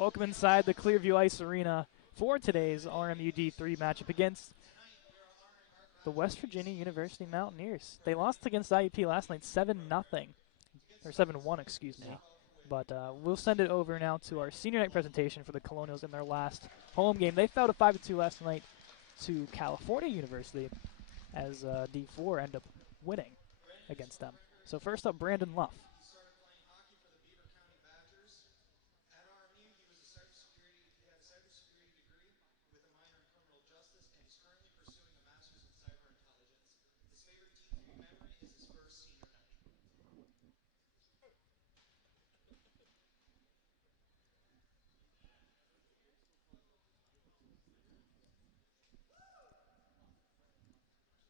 Welcome inside the Clearview Ice Arena for today's RMU D3 matchup against the West Virginia University Mountaineers. They lost against IUP last night 7-0, or 7-1, excuse me. But we'll send it over now to our senior night presentation for the Colonials in their last home game. They fell to 5-2 last night to California University as D4 ended up winning against them. So first up, Brandon Luff.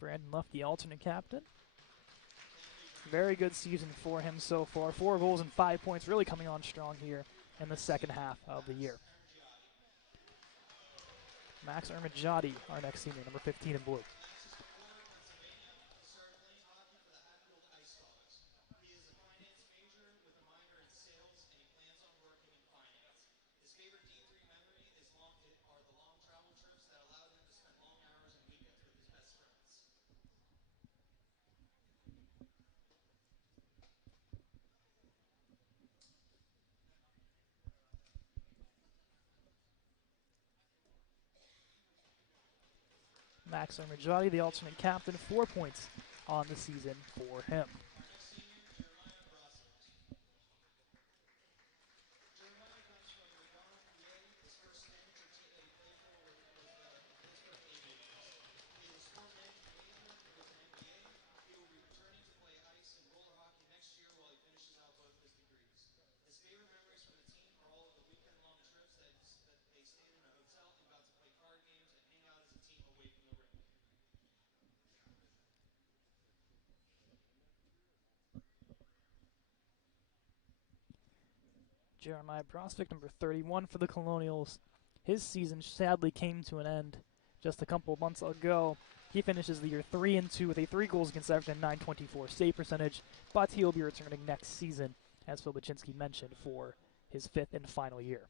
Brandon Luff, the alternate captain. Very good season for him so far. 4 goals and 5 points, really coming on strong here in the second half of the year. Max Ermajati, our next senior, number 15 in blue. Max Ermajati, the alternate captain, 4 points on the season for him. Jeremiah Prospect, number 31 for the Colonials. His season sadly came to an end just a couple of months ago. He finishes the year 3-2 with a 3 goals against average and 924 save percentage, but he'll be returning next season, as Phil Baczynski mentioned, for his 5th and final year.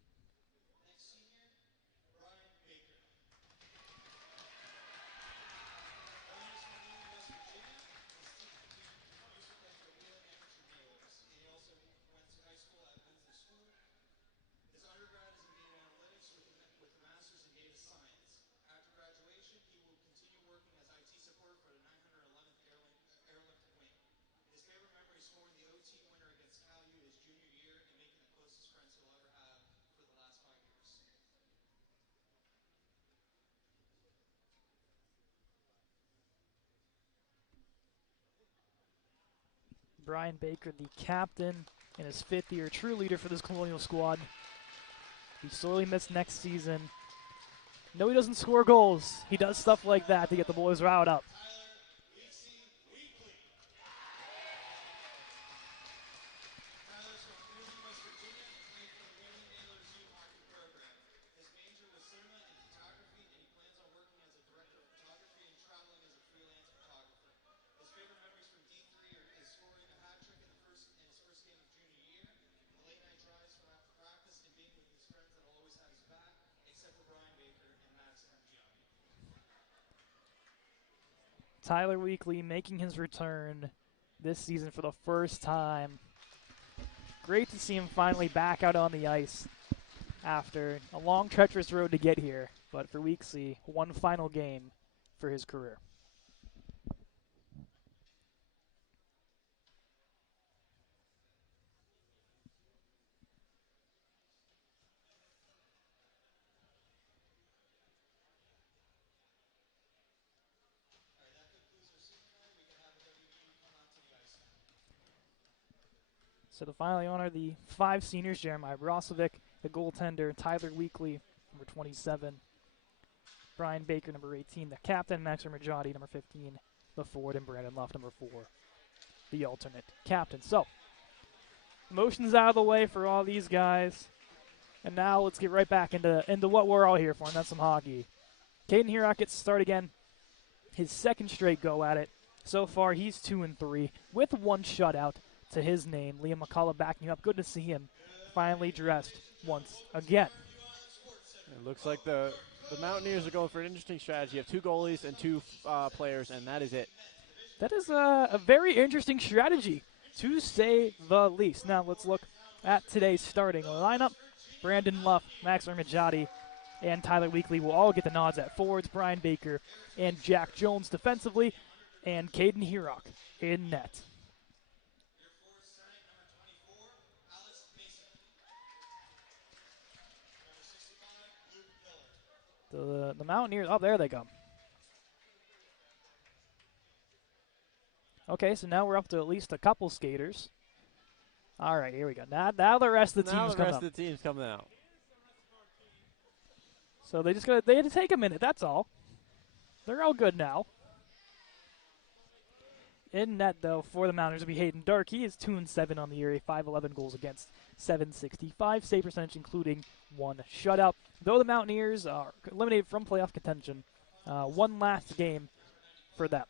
Brian Baker, the captain in his 5th year, true leader for this Colonial squad. He sorely missed next season. No, he doesn't score goals. He does stuff like that to get the boys riled up. Tyler Weekly making his return this season for the first time. Great to see him finally back out on the ice after a long, treacherous road to get here. But for Weekly, one final game for his career. So to finally honor the 5 seniors, Jeremiah Brozovic, the goaltender, Tyler Weekly, number 27, Brian Baker, number 18, the captain, Max Ermajati, number 15, the forward, and Brandon Luff, number 4, the alternate captain. So, emotions out of the way for all these guys, and now let's get right back into what we're all here for, and that's some hockey. Caden Herock gets to start again, his 2nd straight go at it. So far, he's 2-3 with 1 shutout to his name. Liam McCullough backing up. Good to see him finally dressed once again. It looks like the Mountaineers are going for an interesting strategy. You have 2 goalies and 2 players, and that is it. That is a very interesting strategy, to say the least. Now let's look at today's starting lineup. Brandon Luff, Max Armaggiati, and Tyler Weekly will all get the nods at forwards. Brian Baker and Jack Jones defensively, and Caden Herock in net. The Mountaineers, oh, there they come. Okay, so now we're up to at least a couple skaters. All right, here we go. Now the rest of the team's coming up. Now the rest of the team's coming out. So they had to take a minute, that's all. They're all good now. In net, though, for the Mountaineers will be Hayden Dark. He is 2-7 on the year, 511 goals against, 765 save percentage, including 1 shutout. Though the Mountaineers are eliminated from playoff contention, one last game for them.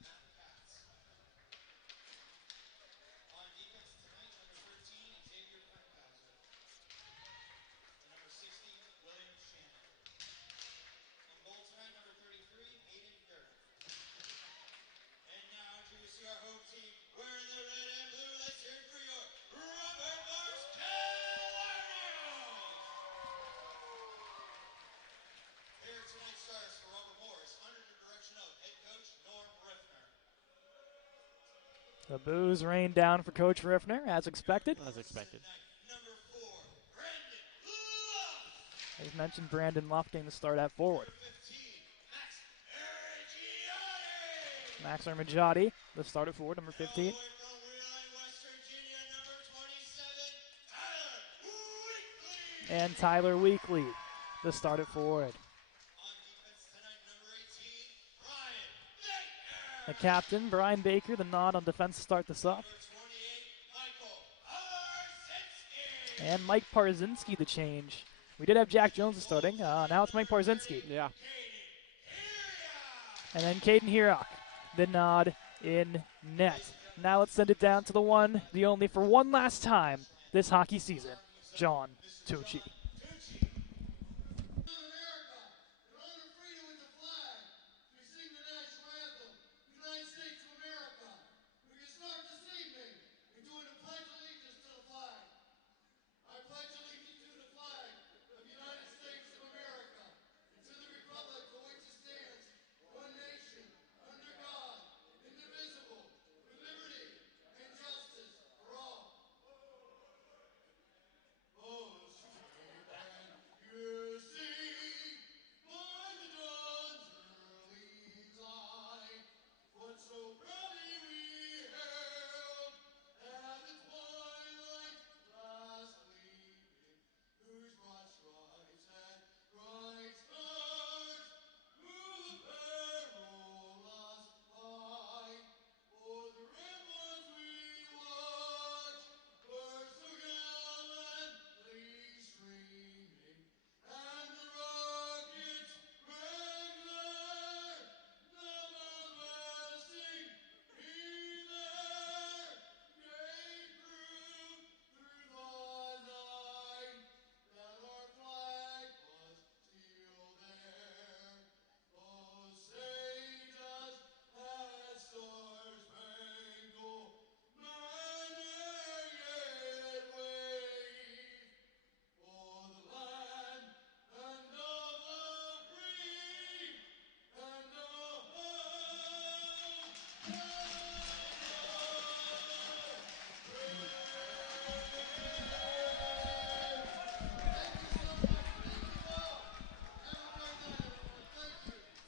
The boos rain down for Coach Riffner, as expected. As expected. As mentioned, Brandon Luff getting the start at forward. Max Armaggiati, the start at forward, number 15. And Tyler Weekly, the start at forward. The captain, Brian Baker, the nod on defense to start this off. And Mike Parzinski, the change. We did have Jack Jones starting. Now it's Mike Parzinski. Yeah. And then Caden Herock, the nod in net. Now let's send it down to the one, the only, for one last time this hockey season, John Tucci.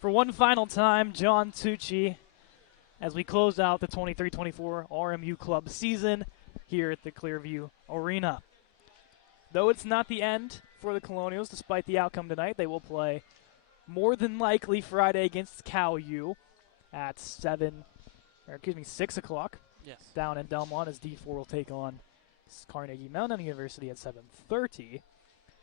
For one final time, John Tucci, as we close out the 23-24 RMU Club season here at the Clearview Arena. Though it's not the end for the Colonials, despite the outcome tonight, they will play more than likely Friday against Cal U at 6 o'clock. Yes. Down in Delmont, as D4 will take on Carnegie Mellon University at 7:30.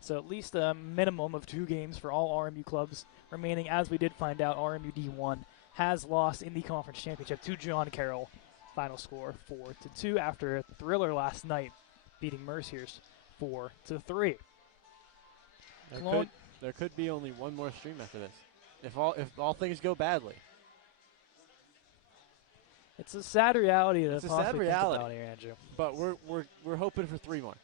So at least a minimum of 2 games for all RMU clubs remaining. As we did find out, RMU D1 has lost in the conference championship to John Carroll. Final score 4-2 after a thriller last night, beating Merciers 4-3. There could be only one more stream after this, if all things go badly. It's a sad reality to It's a sad think reality. about here, Andrew. But we're hoping for 3 more.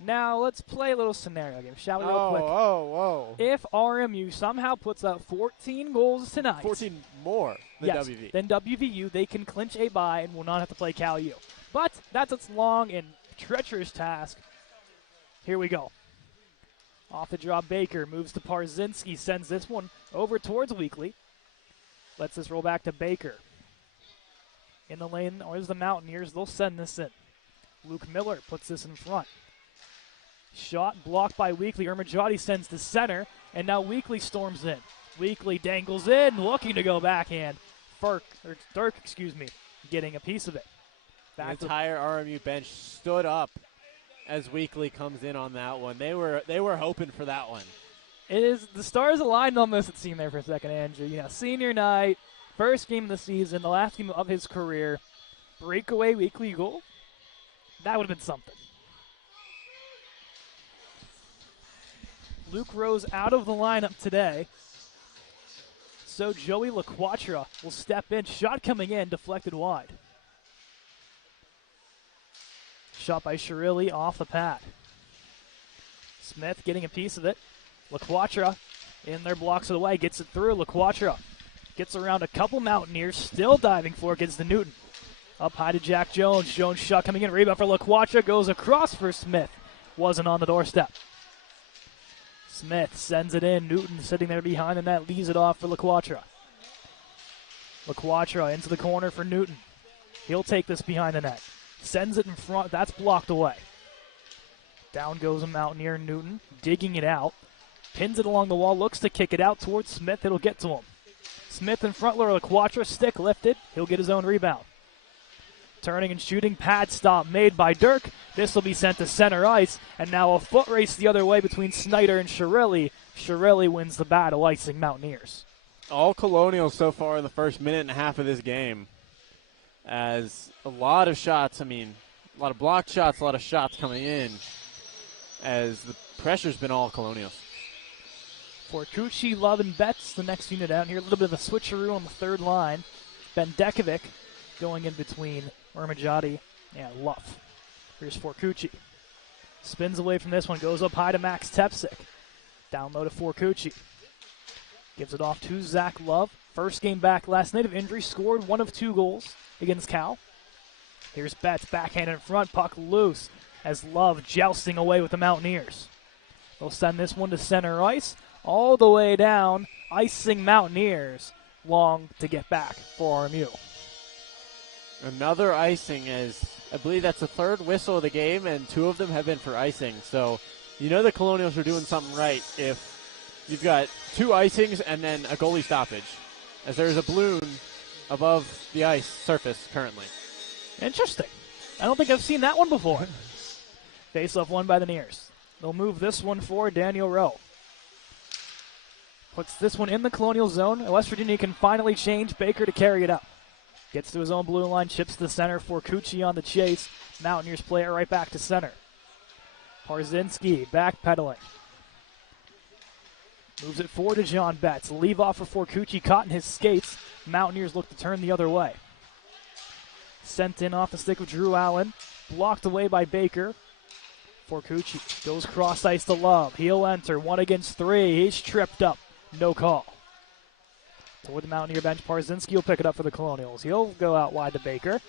Now let's play a little scenario game, shall we? Real quick. Whoa! If RMU somehow puts up 14 goals tonight, 14 more than WV. Then WVU, they can clinch a bye and will not have to play Cal U. But that's its long and treacherous task. Here we go. Off the draw, Baker moves to Parzinski, sends this one over towards Weekly. Lets this roll back to Baker. In the lane, there's the Mountaineers. They'll send this in. Luke Miller puts this in front. Shot blocked by Weekly. Ermajati sends to center, and now Weekly storms in. Weekly dangles in, looking to go backhand. Dirk, getting a piece of it. The entire RMU bench stood up as Weekly comes in on that one. They were hoping for that one. It is the stars aligned almost, it seemed there for a second, Andrew. Senior night, first game of the season, the last game of his career, breakaway Weekly goal. That would have been something. Luke Rose out of the lineup today. So Joey LaQuatra will step in. Shot coming in, deflected wide. Shot by Shirilli off the pad. Smith getting a piece of it. LaQuatra in there, blocks it away, gets it through. LaQuatra gets around a couple Mountaineers, still diving for it, gets to Newton. Up high to Jack Jones. Jones shot coming in, rebound for LaQuatra, goes across for Smith. Wasn't on the doorstep. Smith sends it in. Newton sitting there behind the net, leaves it off for LaQuatra. LaQuatra into the corner for Newton. He'll take this behind the net. Sends it in front. That's blocked away. Down goes a Mountaineer, Newton, digging it out. Pins it along the wall, looks to kick it out towards Smith. It'll get to him. Smith in front, LaQuatra, stick lifted. He'll get his own rebound. Turning and shooting, pad stop made by Dirk. This will be sent to center ice, and now a foot race the other way between Snyder and Shirilli. Shirilli wins the battle, icing Mountaineers. All Colonials so far in the first minute and a half of this game. As a lot of shots, a lot of blocked shots, a lot of shots coming in, as the pressure's been all Colonials. Forcucci, Love, and Betts, the next unit out here. A little bit of a switcheroo on the third line. Bendekovic going in between Ermajati and Love. Here's Forcucci. Spins away from this one, goes up high to Max Tepsic. Down low to Forcucci. Gives it off to Zach Love. First game back last night of injury, scored 1 of 2 goals against Cal. Here's Betts, backhand in front, puck loose as Love jousting away with the Mountaineers. They'll send this one to center ice, all the way down, icing Mountaineers. Long to get back for RMU. Another icing, as I believe that's the third whistle of the game, and 2 of them have been for icing. So the Colonials are doing something right if you've got 2 icings and then a goalie stoppage, as there's a balloon above the ice surface currently. Interesting. I don't think I've seen that one before. Face-off won by the Nears. They'll move this one for Daniel Rowe. Puts this one in the Colonial zone. West Virginia can finally change Baker to carry it up. Gets to his own blue line, chips to the center for Cucci on the chase. Mountaineers play it right back to center. Parzinski backpedaling. Moves it forward to John Betts. Leave off for Forcucci, caught in his skates. Mountaineers look to turn the other way. Sent in off the stick of Drew Allen. Blocked away by Baker. Forcucci goes cross ice to Love. He'll enter 1 against 3. He's tripped up. No call. Toward the Mountaineer bench, Parzinski will pick it up for the Colonials. He'll go out wide to Baker.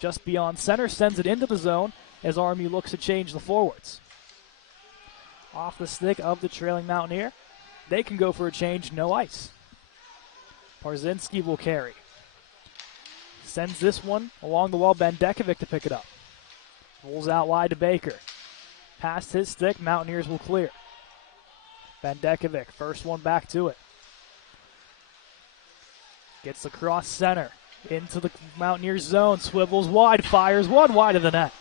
Just beyond center, sends it into the zone as RMU looks to change the forwards. Off the stick of the trailing Mountaineer. They can go for a change, no ice. Parzinski will carry. Sends this one along the wall, Bendekovic to pick it up. Rolls out wide to Baker. Past his stick, Mountaineers will clear. Bendekovic, first one back to it. Gets across center, into the Mountaineers zone, swivels wide, fires one wide of the net.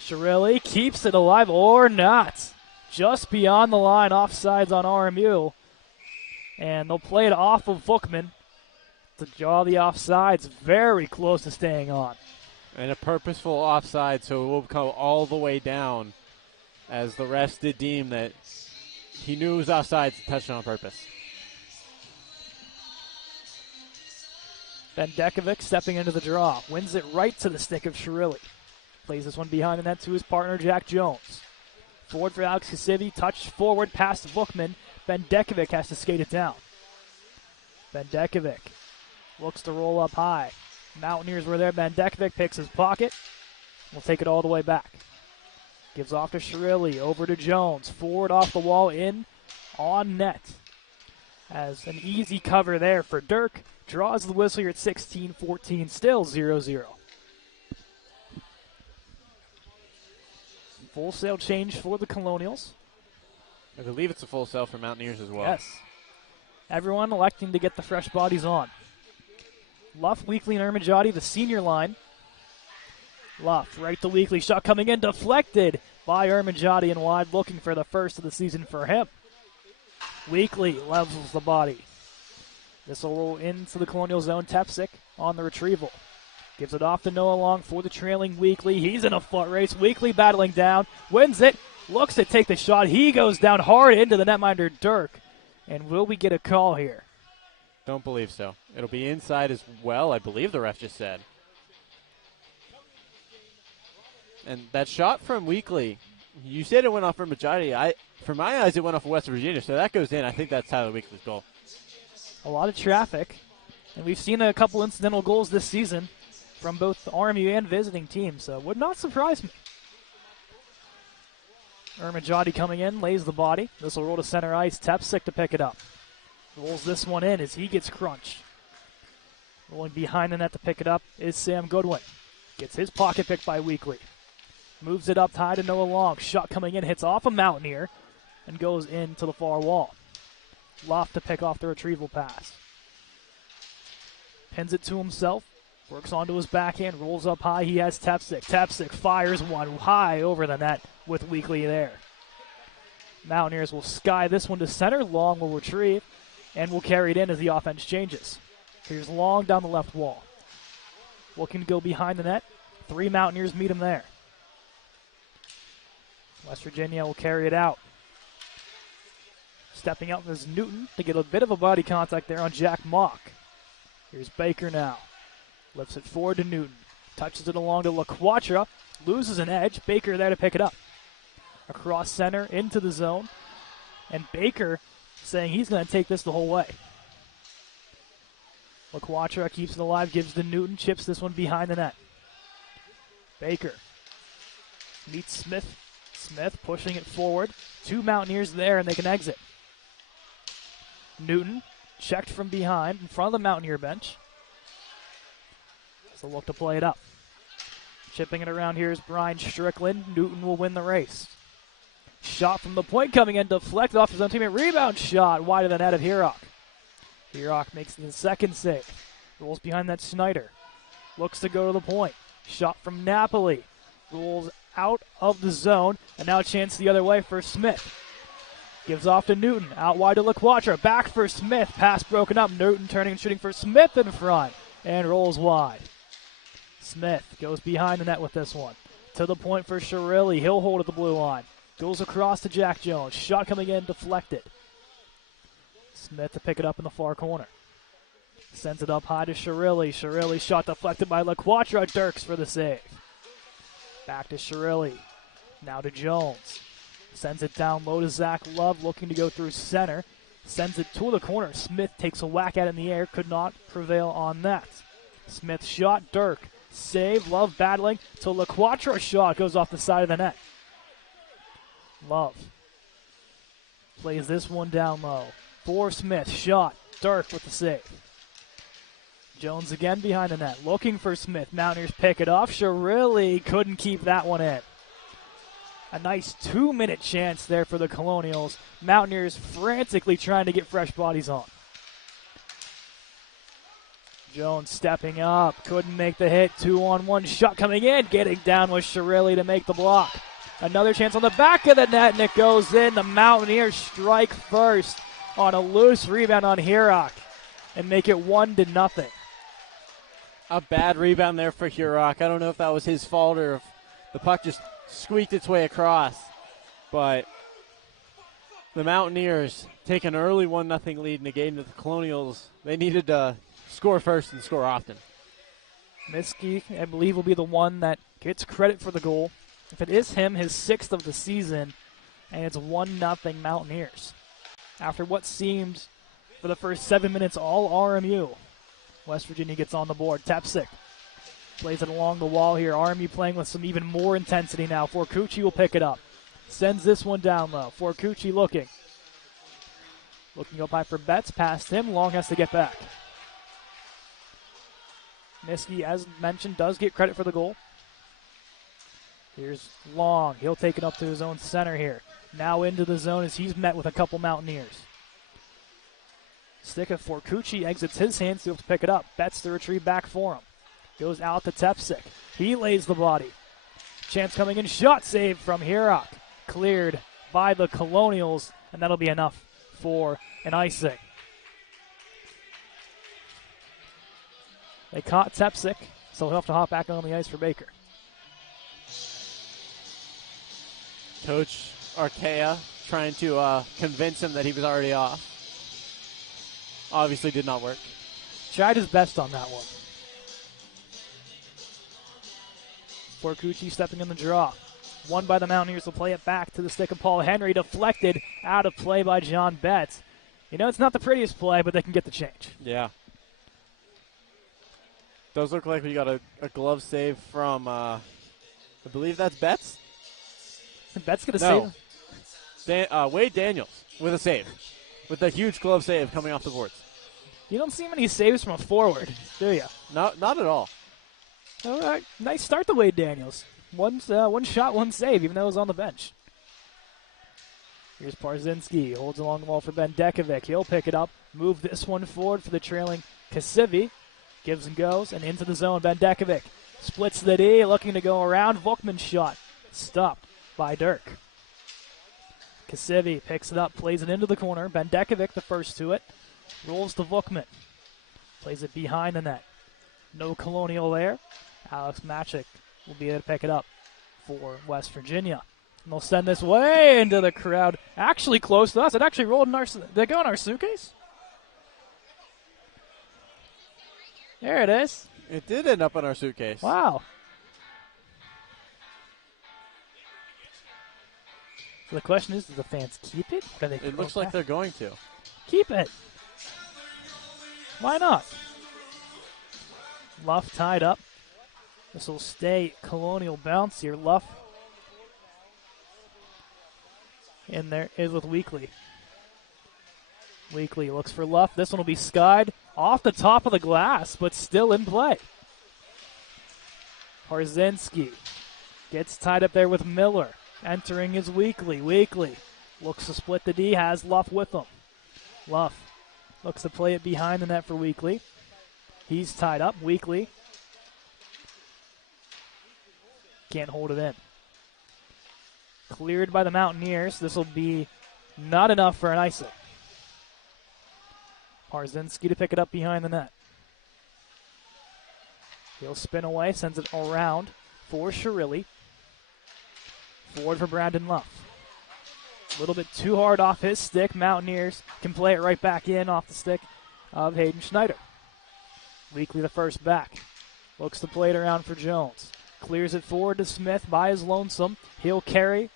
Shirilli keeps it alive or not. Just beyond the line, offsides on RMU. And they'll play it off of Bookman to draw the offsides, very close to staying on. And a purposeful offside, so it will go all the way down, as the refs did deem that he knew it was offsides and touched it on purpose. Bendekovic stepping into the draw. Wins it right to the stick of Shirilli. Plays this one behind the net to his partner, Jack Jones. Forward for Alex Kasivi. Touched forward past Bookman. Bendekovic has to skate it down. Bendekovic looks to roll up high. Mountaineers were there. Bendekovic picks his pocket. We'll take it all the way back. Gives off to Shirilli. Over to Jones. Forward off the wall. In on net. As an easy cover there for Dirk. Draws the whistle here at 16-14. Still 0-0. Full sail change for the Colonials. I believe it's a full sail for Mountaineers as well. Yes. Everyone electing to get the fresh bodies on. Luff, Weekly, and Ermajati, the senior line. Luff, right to Weekly. Shot coming in, deflected by Ermajati and wide, looking for the first of the season for him. Weekly levels the body. This will roll into the Colonial zone. Tepsic on the retrieval. Gives it off to Noah Long for the trailing Weekly. He's in a foot race. Weekly battling down. Wins it. Looks to take the shot. He goes down hard into the netminder Dirk. And will we get a call here? Don't believe so. It'll be inside as well, I believe the ref just said. And that shot from Weekly, you said it went off from Majority. For my eyes, it went off of West Virginia, so that goes in. I think that's Tyler Weekly's goal. A lot of traffic. And we've seen a couple incidental goals this season from both RMU and visiting teams, so would not surprise me. Ermajati coming in, lays the body. This will roll to center ice. Tepsic to pick it up. Rolls this one in as he gets crunched. Rolling behind the net to pick it up is Sam Goodwin. Gets his pocket picked by Weekly. Moves it up high to Noah Long. Shot coming in, hits off a Mountaineer, and goes into the far wall. Loft to pick off the retrieval pass. Pins it to himself. Works onto his backhand, rolls up high. He has Tepsic. Tepsic fires one high over the net with Weekly there. Mountaineers will sky this one to center. Long will retrieve and will carry it in as the offense changes. Here's Long down the left wall. Looking to go behind the net. 3 Mountaineers meet him there. West Virginia will carry it out. Stepping out is Newton to get a bit of a body contact there on Jack Mock. Here's Baker now. Lifts it forward to Newton. Touches it along to LaQuatra. Loses an edge. Baker there to pick it up. Across center into the zone. And Baker saying he's going to take this the whole way. LaQuatra keeps it alive. Gives to Newton. Chips this one behind the net. Baker meets Smith. Smith pushing it forward. 2 Mountaineers there and they can exit. Newton checked from behind in front of the Mountaineer bench. So look to play it up. Chipping it around here is Brian Strickland. Newton will win the race. Shot from the point coming in, deflected off his own teammate. Rebound shot wide of the net of Herock. Herock makes the second save. Rolls behind that Snyder. Looks to go to the point. Shot from Napoli. Rolls out of the zone. And now a chance the other way for Smith. Gives off to Newton. Out wide to LaQuatra. Back for Smith. Pass broken up. Newton turning and shooting for Smith in front. And rolls wide. Smith goes behind the net with this one. To the point for Shirilli. He'll hold at the blue line. Goes across to Jack Jones. Shot coming in, deflected. Smith to pick it up in the far corner. Sends it up high to Shirilli. Shirilli shot deflected by LaQuatra. Dirks for the save. Back to Shirilli. Now to Jones. Sends it down low to Zach Love, looking to go through center. Sends it to the corner. Smith takes a whack at it in the air. Could not prevail on that. Smith shot. Dirk. Save. Love battling to LaQuatra. Shot goes off the side of the net. Love plays this one down low. For Smith. Shot. Dirk with the save. Jones again behind the net. Looking for Smith. Mountaineers pick it off. Shirilli couldn't keep that one in. A nice 2-minute chance there for the Colonials. Mountaineers frantically trying to get fresh bodies on. Jones stepping up. Couldn't make the hit. 2-on-1 shot coming in. Getting down with Shirilli to make the block. Another chance on the back of the net, and it goes in. The Mountaineers strike first on a loose rebound on Herock and make it 1-0. A bad rebound there for Herock. I don't know if that was his fault or if the puck just squeaked its way across. But The Mountaineers take an early 1-0 lead in a game that the Colonials, they needed to score first and score often. Miskey, I believe, will be the one that gets credit for the goal. If it is him, his 6th of the season, and it's 1-0 Mountaineers. After what seemed, for the first 7 minutes, all RMU. West Virginia gets on the board. Tepsic plays it along the wall here. RMU playing with some even more intensity now. Forcucci will pick it up. Sends this one down low. Forcucci looking. Looking up high for Betts. Past him. Long has to get back. Miskey, as mentioned, does get credit for the goal. Here's Long. He'll take it up to his own center here. Now into the zone as he's met with a couple Mountaineers. Stick of Forcucci exits his hands to be able to pick it up. Betts to retrieve back for him. Goes out to Tepsic. He lays the body. Chance coming in. Shot saved from Hirok. Cleared by the Colonials, and that'll be enough for an icing. They caught Tepsic, so he'll have to hop back on the ice for Baker. Coach Arkea trying to convince him that he was already off. Obviously did not work. Tried his best on that one. Forcucci stepping in the draw. Won by the Mountaineers will play it back to the stick of Paul Henry. Deflected out of play by John Betts. You know, it's not the prettiest play, but they can get the change. Yeah. Does look like we got a glove save from, I believe that's Betts? Betts going to save? Wade Daniels with a save. With a huge glove save coming off the boards. You don't see many saves from a forward, do you? No, not at all. All right. Nice start to Wade Daniels. One shot, one save, even though he was on the bench. Here's Parzinski. Holds along the wall for Bendekovic. He'll pick it up. Move this one forward for the trailing Kasivi. Gives and goes, and into the zone. Bendekovic splits the D, looking to go around. Vukman's shot stopped by Dirk. Kasivi picks it up, plays it into the corner. Bendekovic, the first to it. Rolls to Vukman. Plays it behind the net. No Colonial there. Alex Machik will be able to pick it up for West Virginia. And they'll send this way into the crowd. Actually close to us. It actually rolled in our... Did it go in our suitcase? There it is. It did end up in our suitcase. Wow. So the question is, do the fans keep it? Or do they It looks like they're going to. Keep it. Why not? Luff tied up. This will stay Colonial bounce here. Luff in there is with Weekly. Weekly looks for Luff. This one will be skied off the top of the glass, but still in play. Parzinski gets tied up there with Miller. Entering is Weekly. Weekly looks to split the D, has Luff with him. Luff looks to play it behind the net for Weekly. He's tied up. Weekly can't hold it in. Cleared by the Mountaineers. This will be not enough for an icing. Parzinski to pick it up behind the net. He'll spin away, sends it around for Shirilli. Forward for Brandon Luff. A little bit too hard off his stick. Mountaineers can play it right back in off the stick of Hayden Schneider. Weekly the first back. Looks to play it around for Jones. Clears it forward to Smith by his lonesome. He'll carry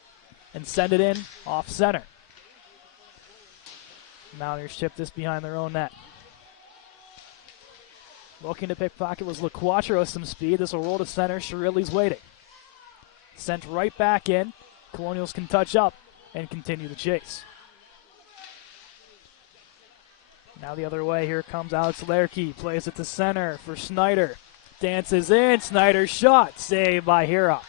and send it in off center. Mountaineers chip this behind their own net. Looking to pickpocket was LaQuattro with some speed. This will roll to center. Shirilli's waiting. Sent right back in. Colonials can touch up and continue the chase. Now the other way. Here comes Alex Lerke. Plays it to center for Snyder. Dances in. Snyder's shot. Saved by Hirok.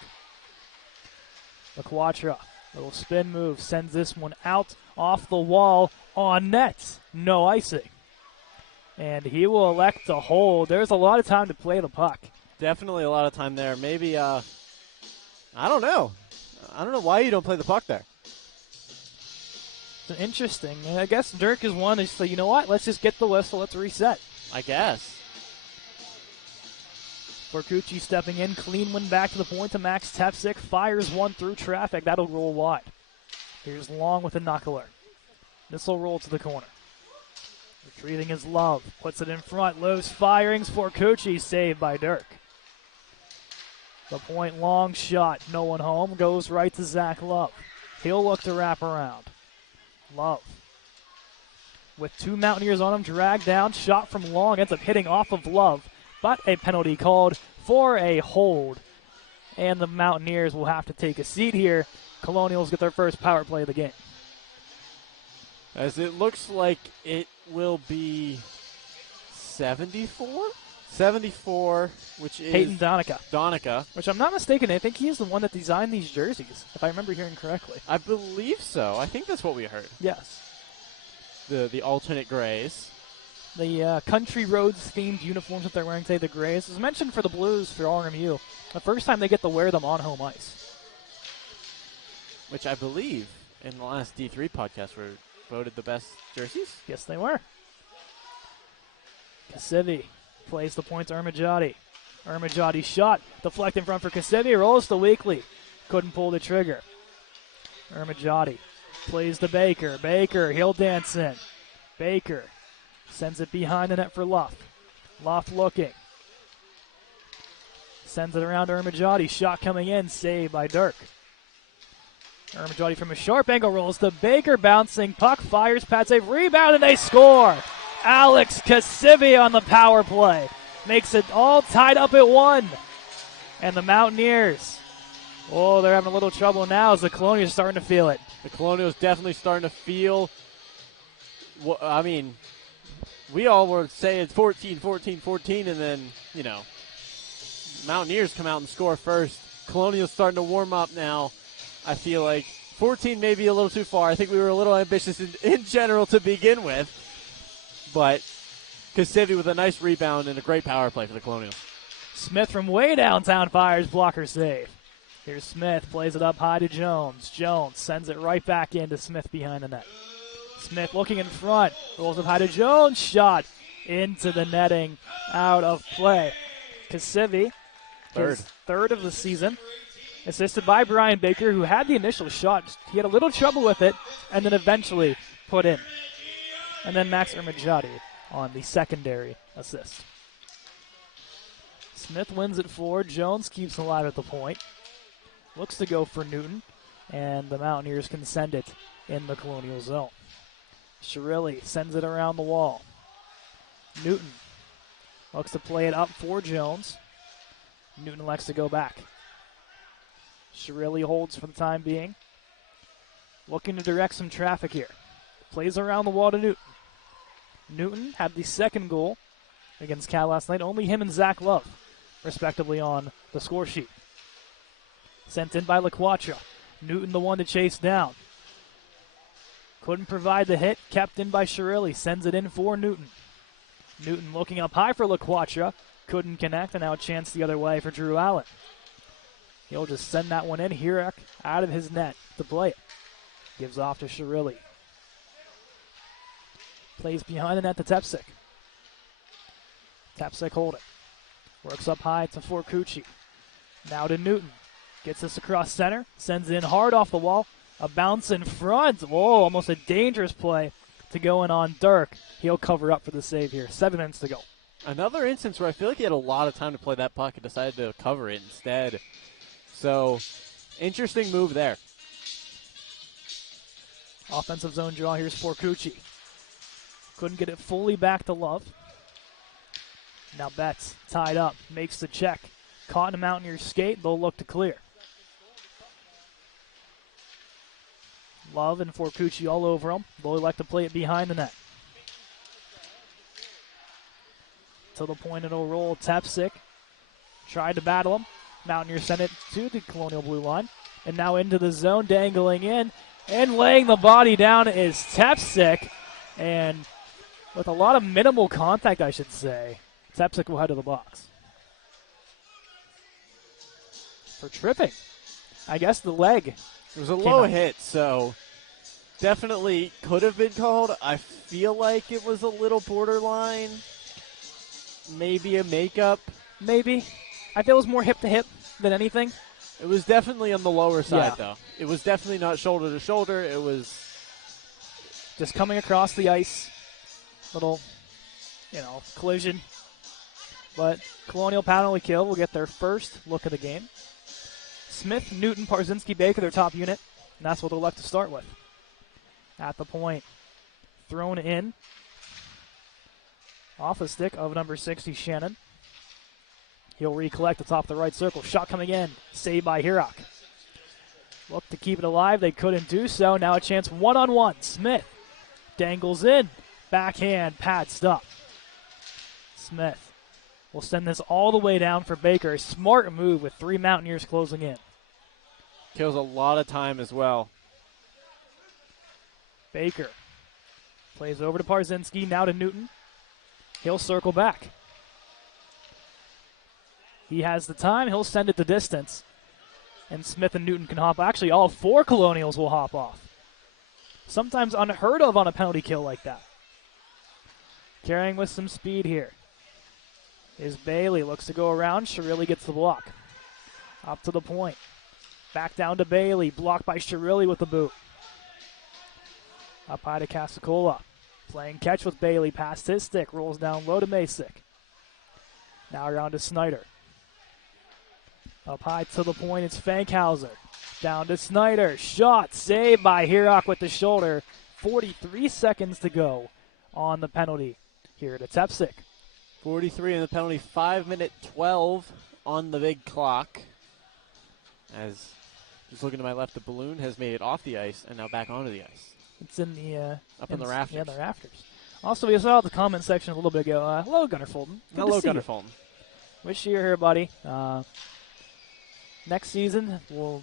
LaQuattro. Little spin move. Sends this one out off the wall on net. No icing. And he will elect to hold. There's a lot of time to play the puck. Definitely a lot of time there. Maybe, I don't know. I don't know why you don't play the puck there. It's interesting. I guess Dirk is one to say, you know what, let's just get the whistle, let's reset. I guess. Forcucci stepping in, clean one back to the point to Max Tepsic, fires one through traffic. That'll roll wide. Here's Long with a knuckler. This will roll to the corner. Retrieving his Love. Puts it in front. Lowe's firing. Sporcucci saved by Dirk. The point long shot. No one home. Goes right to Zach Love. He'll look to wrap around. Love. With 2 Mountaineers on him. Dragged down. Shot from long. Ends up hitting off of Love. But a penalty called for a hold. And the Mountaineers will have to take a seat here. Colonials get their first power play of the game. As it looks like it will be 74? 74, which is Peyton Donica. Donica. Which I'm not mistaken, I think he's the one that designed these jerseys, if I remember hearing correctly. I believe so. I think that's what we heard. Yes. The alternate grays. The Country Roads themed uniforms that they're wearing today, the grays, is mentioned for the Blues for RMU. The first time they get to wear them on home ice. Which I believe in the last D3 podcast were voted the best jerseys. Yes, they were. Kasivi plays the point to Ermajati. Ermajati shot. Deflect in front for Kasivi. Rolls to Weekly. Couldn't pull the trigger. Ermajati plays to Baker. Baker, he'll dance in. Baker sends it behind the net for Luff. Luff looking. Sends it around to Ermajati. Shot coming in. Saved by Dirk. Ermajati from a sharp angle rolls to Baker, bouncing puck, fires, pad save, rebound, and they score. Alex Kasivi on the power play makes it all tied up at 1. And the Mountaineers, they're having a little trouble now as the Colonials are starting to feel it. The Colonials definitely starting to feel. I mean, we all were saying 14, 14, 14, and then, Mountaineers come out and score first. Colonials starting to warm up now. I feel like 14 may be a little too far. I think we were a little ambitious in general to begin with. But Kasivi with a nice rebound and a great power play for the Colonials. Smith from way downtown fires, blocker save. Here's Smith, plays it up high to Jones. Jones sends it right back into Smith behind the net. Smith looking in front, rolls up high to Jones, shot into the netting, out of play. Kasivi, his third of the season. Assisted by Brian Baker, who had the initial shot. He had a little trouble with it, and then eventually put in. And then Max Ermajati on the secondary assist. Smith wins it 4. Jones keeps alive at the point. Looks to go for Newton, and the Mountaineers can send it in the Colonial zone. Shirilli sends it around the wall. Newton looks to play it up for Jones. Newton elects to go back. Shirilli holds for the time being. Looking to direct some traffic here. Plays around the wall to Newton. Newton had the second goal against Cal last night. Only him and Zach Love, respectively, on the score sheet. Sent in by LaQuatra. Newton the one to chase down. Couldn't provide the hit. Kept in by Shirilli. Sends it in for Newton. Newton looking up high for LaQuatra. Couldn't connect, and now a chance the other way for Drew Allen. He'll just send that one in. Hirek out of his net to play it. Gives off to Shirilli. Plays behind the net to Tepsik. Tepsik holding. Works up high to Forcucci. Now to Newton. Gets this across center. Sends it in hard off the wall. A bounce in front. Whoa, almost a dangerous play to go in on Dirk. He'll cover up for the save here. 7 minutes to go. Another instance where I feel like he had a lot of time to play that puck and decided to cover it instead. So, interesting move there. Offensive zone draw. Here's Forcucci. Couldn't get it fully back to Love. Now Betts tied up. Makes the check. Caught in a Mountaineers skate. They'll look to clear. Love and Forcucci all over him. They'll elect to play it behind the net. To the point it'll roll. Tepsik tried to battle him. Mountaineers send it to the Colonial blue line. And now into the zone, dangling in. And laying the body down is Tepsik. And with a lot of minimal contact, I should say, Tepsik will head to the box. For tripping. I guess the leg. It was a low hit, so definitely could have been called. I feel like it was a little borderline. Maybe a makeup. Maybe. I feel it was more hip to hip than anything. It was definitely on the lower side, though. It was definitely not shoulder to shoulder. It was just coming across the ice. Little, collision. But Colonial penalty kill will get their first look of the game. Smith, Newton, Parzinski, Baker, their top unit. And that's what they'll elect to start with. At the point, thrown in. Off the stick of number 60, Shannon. He'll recollect atop the right circle. Shot coming in. Saved by Hirok. Look to keep it alive. They couldn't do so. Now a chance one-on-one. Smith dangles in. Backhand. Pad stop. Smith will send this all the way down for Baker. A smart move with 3 Mountaineers closing in. Kills a lot of time as well. Baker plays over to Parzinski. Now to Newton. He'll circle back. He has the time. He'll send it the distance. And Smith and Newton can hop. Actually, all 4 Colonials will hop off. Sometimes unheard of on a penalty kill like that. Carrying with some speed here is Bailey. Looks to go around. Shirilli gets the block. Up to the point. Back down to Bailey. Blocked by Shirilli with the boot. Up high to Casacola. Playing catch with Bailey. Past his stick. Rolls down low to Masick. Now around to Snyder. Up high to the point, it's Fankhauser. Down to Snyder. Shot saved by Hirok with the shoulder. 43 seconds to go on the penalty here to Tepsic. 43 in the penalty, 5-minute 12 on the big clock. As, just looking to my left, the balloon has made it off the ice and now back onto the ice. It's in the... Up in the rafters. Yeah, the rafters. Also, we saw the comment section a little bit ago. Hello, Gunnar Fulton. Good Hello, to see Gunnar you. Fulton. Wish you were here, buddy. Next season, we'll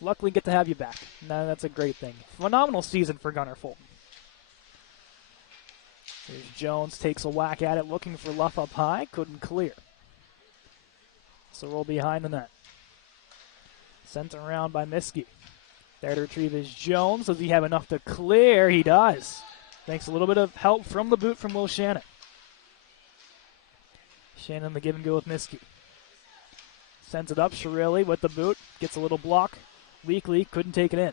luckily get to have you back. No, that's a great thing. Phenomenal season for Gunnar Fulton. Here's Jones, takes a whack at it, looking for Luff up high. Couldn't clear. So roll behind the net. Sent around by Miskey. There to retrieve is Jones. Does he have enough to clear? He does. Thanks a little bit of help from the boot from Will Shannon. Shannon the give and go with Miskey. Sends it up. Shirilli with the boot. Gets a little block. Weakley couldn't take it in.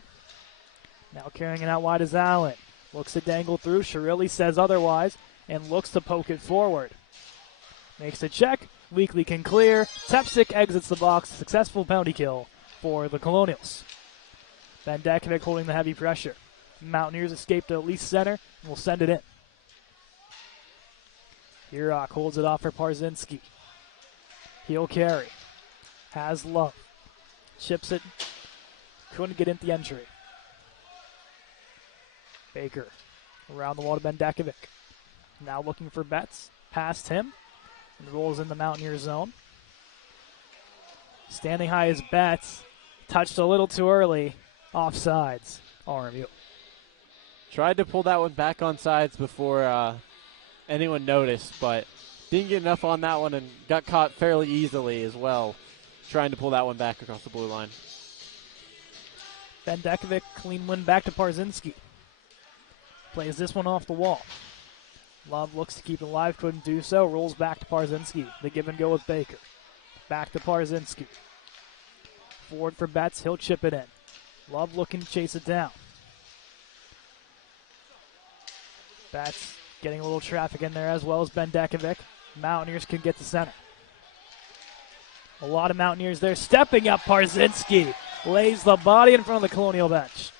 Now carrying it out wide is Allen. Looks to dangle through. Shirilli says otherwise and looks to poke it forward. Makes the check. Weakley can clear. Tepsic exits the box. Successful penalty kill for the Colonials. Vandakovic holding the heavy pressure. Mountaineers escape to at least center and will send it in. Hirok holds it off for Parzinski. He'll carry. Has Love. Chips it. Couldn't get into the entry. Baker around the wall to Bendakovic. Now looking for Betts. Past him. And rolls in the Mountaineer zone. Standing high is Betts. Touched a little too early. Offsides. RMU. Tried to pull that one back on sides before anyone noticed, but didn't get enough on that one and got caught fairly easily as well, trying to pull that one back across the blue line. Bendakovic, clean win back to Parzinski. Plays this one off the wall. Love looks to keep it alive, couldn't do so. Rolls back to Parzinski. The give and go with Baker. Back to Parzinski. Forward for Betts, he'll chip it in. Love looking to chase it down. Betts getting a little traffic in there as well as Bendakovic. Mountaineers can get to center. A lot of Mountaineers there. Stepping up, Parzinski lays the body in front of the Colonial bench.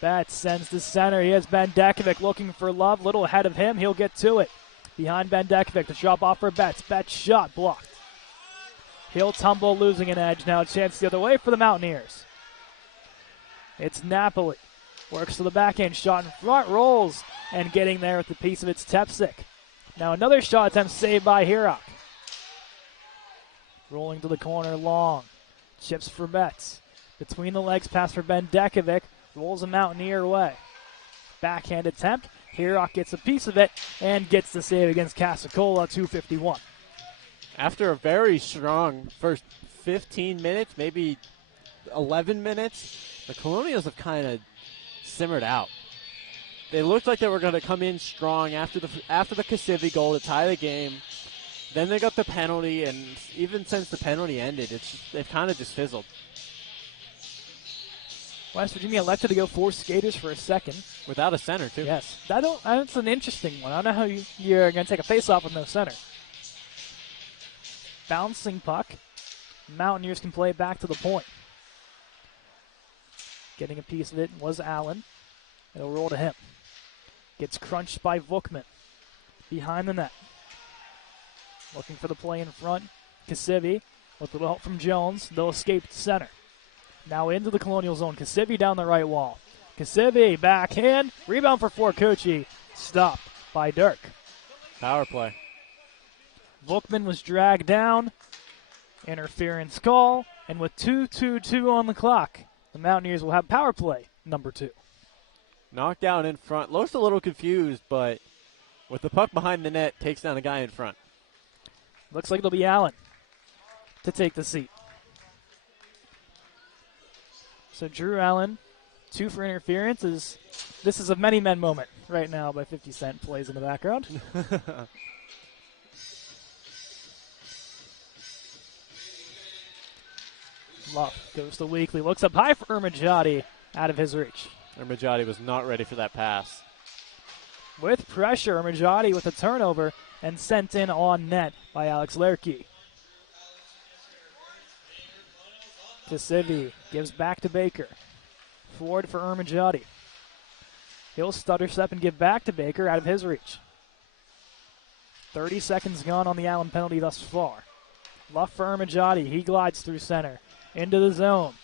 Betts sends to center. He has Bendakovic looking for Love. Little ahead of him. He'll get to it. Behind Bendakovic. The drop off for Betts. Betts shot blocked. He'll tumble, losing an edge. Now a chance the other way for the Mountaineers. It's Napoli. Works to the backhand. Shot in front. Rolls. And getting there with the piece of it's Tepsic. Now another shot attempt saved by Hirok. Rolling to the corner long. Chips for Betts. Between the legs pass for Bendakovic. Rolls a Mountaineer away. Backhand attempt. Hirok gets a piece of it and gets the save against Casacola, 2:51. After a very strong first 15 minutes, maybe 11 minutes, the Colonials have kind of simmered out. They looked like they were going to come in strong after the Kasivi goal to tie the game. Then they got the penalty, and even since the penalty ended, they've kind of just fizzled. West Virginia elected to go 4 skaters for a second. Without a center, too. Yes. That's an interesting one. I don't know how you're going to take a face-off with no center. Bouncing puck. Mountaineers can play it back to the point. Getting a piece of it was Allen. It'll roll to him. Gets crunched by Vukman. Behind the net. Looking for the play in front. Kasivi with a little help from Jones. They'll escape to center. Now into the Colonial zone. Kasivi down the right wall. Kasivi, backhand. Rebound for Forcucci. Stopped by Dirk. Power play. Vukman was dragged down. Interference call. And with 2:22 on the clock, the Mountaineers will have power play number 2. Knocked down in front. Looks a little confused, but with the puck behind the net, takes down a guy in front. Looks like it'll be Allen to take the seat. So Drew Allen, 2 for interference. This is a many men moment right now by 50 Cent plays in the background. Luff goes to Weekly. Looks up high for Ermajati, out of his reach. Ermajati was not ready for that pass. With pressure, Ermajati with a turnover and sent in on net by Alex Lerke. Kasivi gives back to Baker. Forward for Ermajati. He'll stutter step and give back to Baker out of his reach. 30 seconds gone on the Allen penalty thus far. Luff for Ermajati. He glides through center. Into the zone.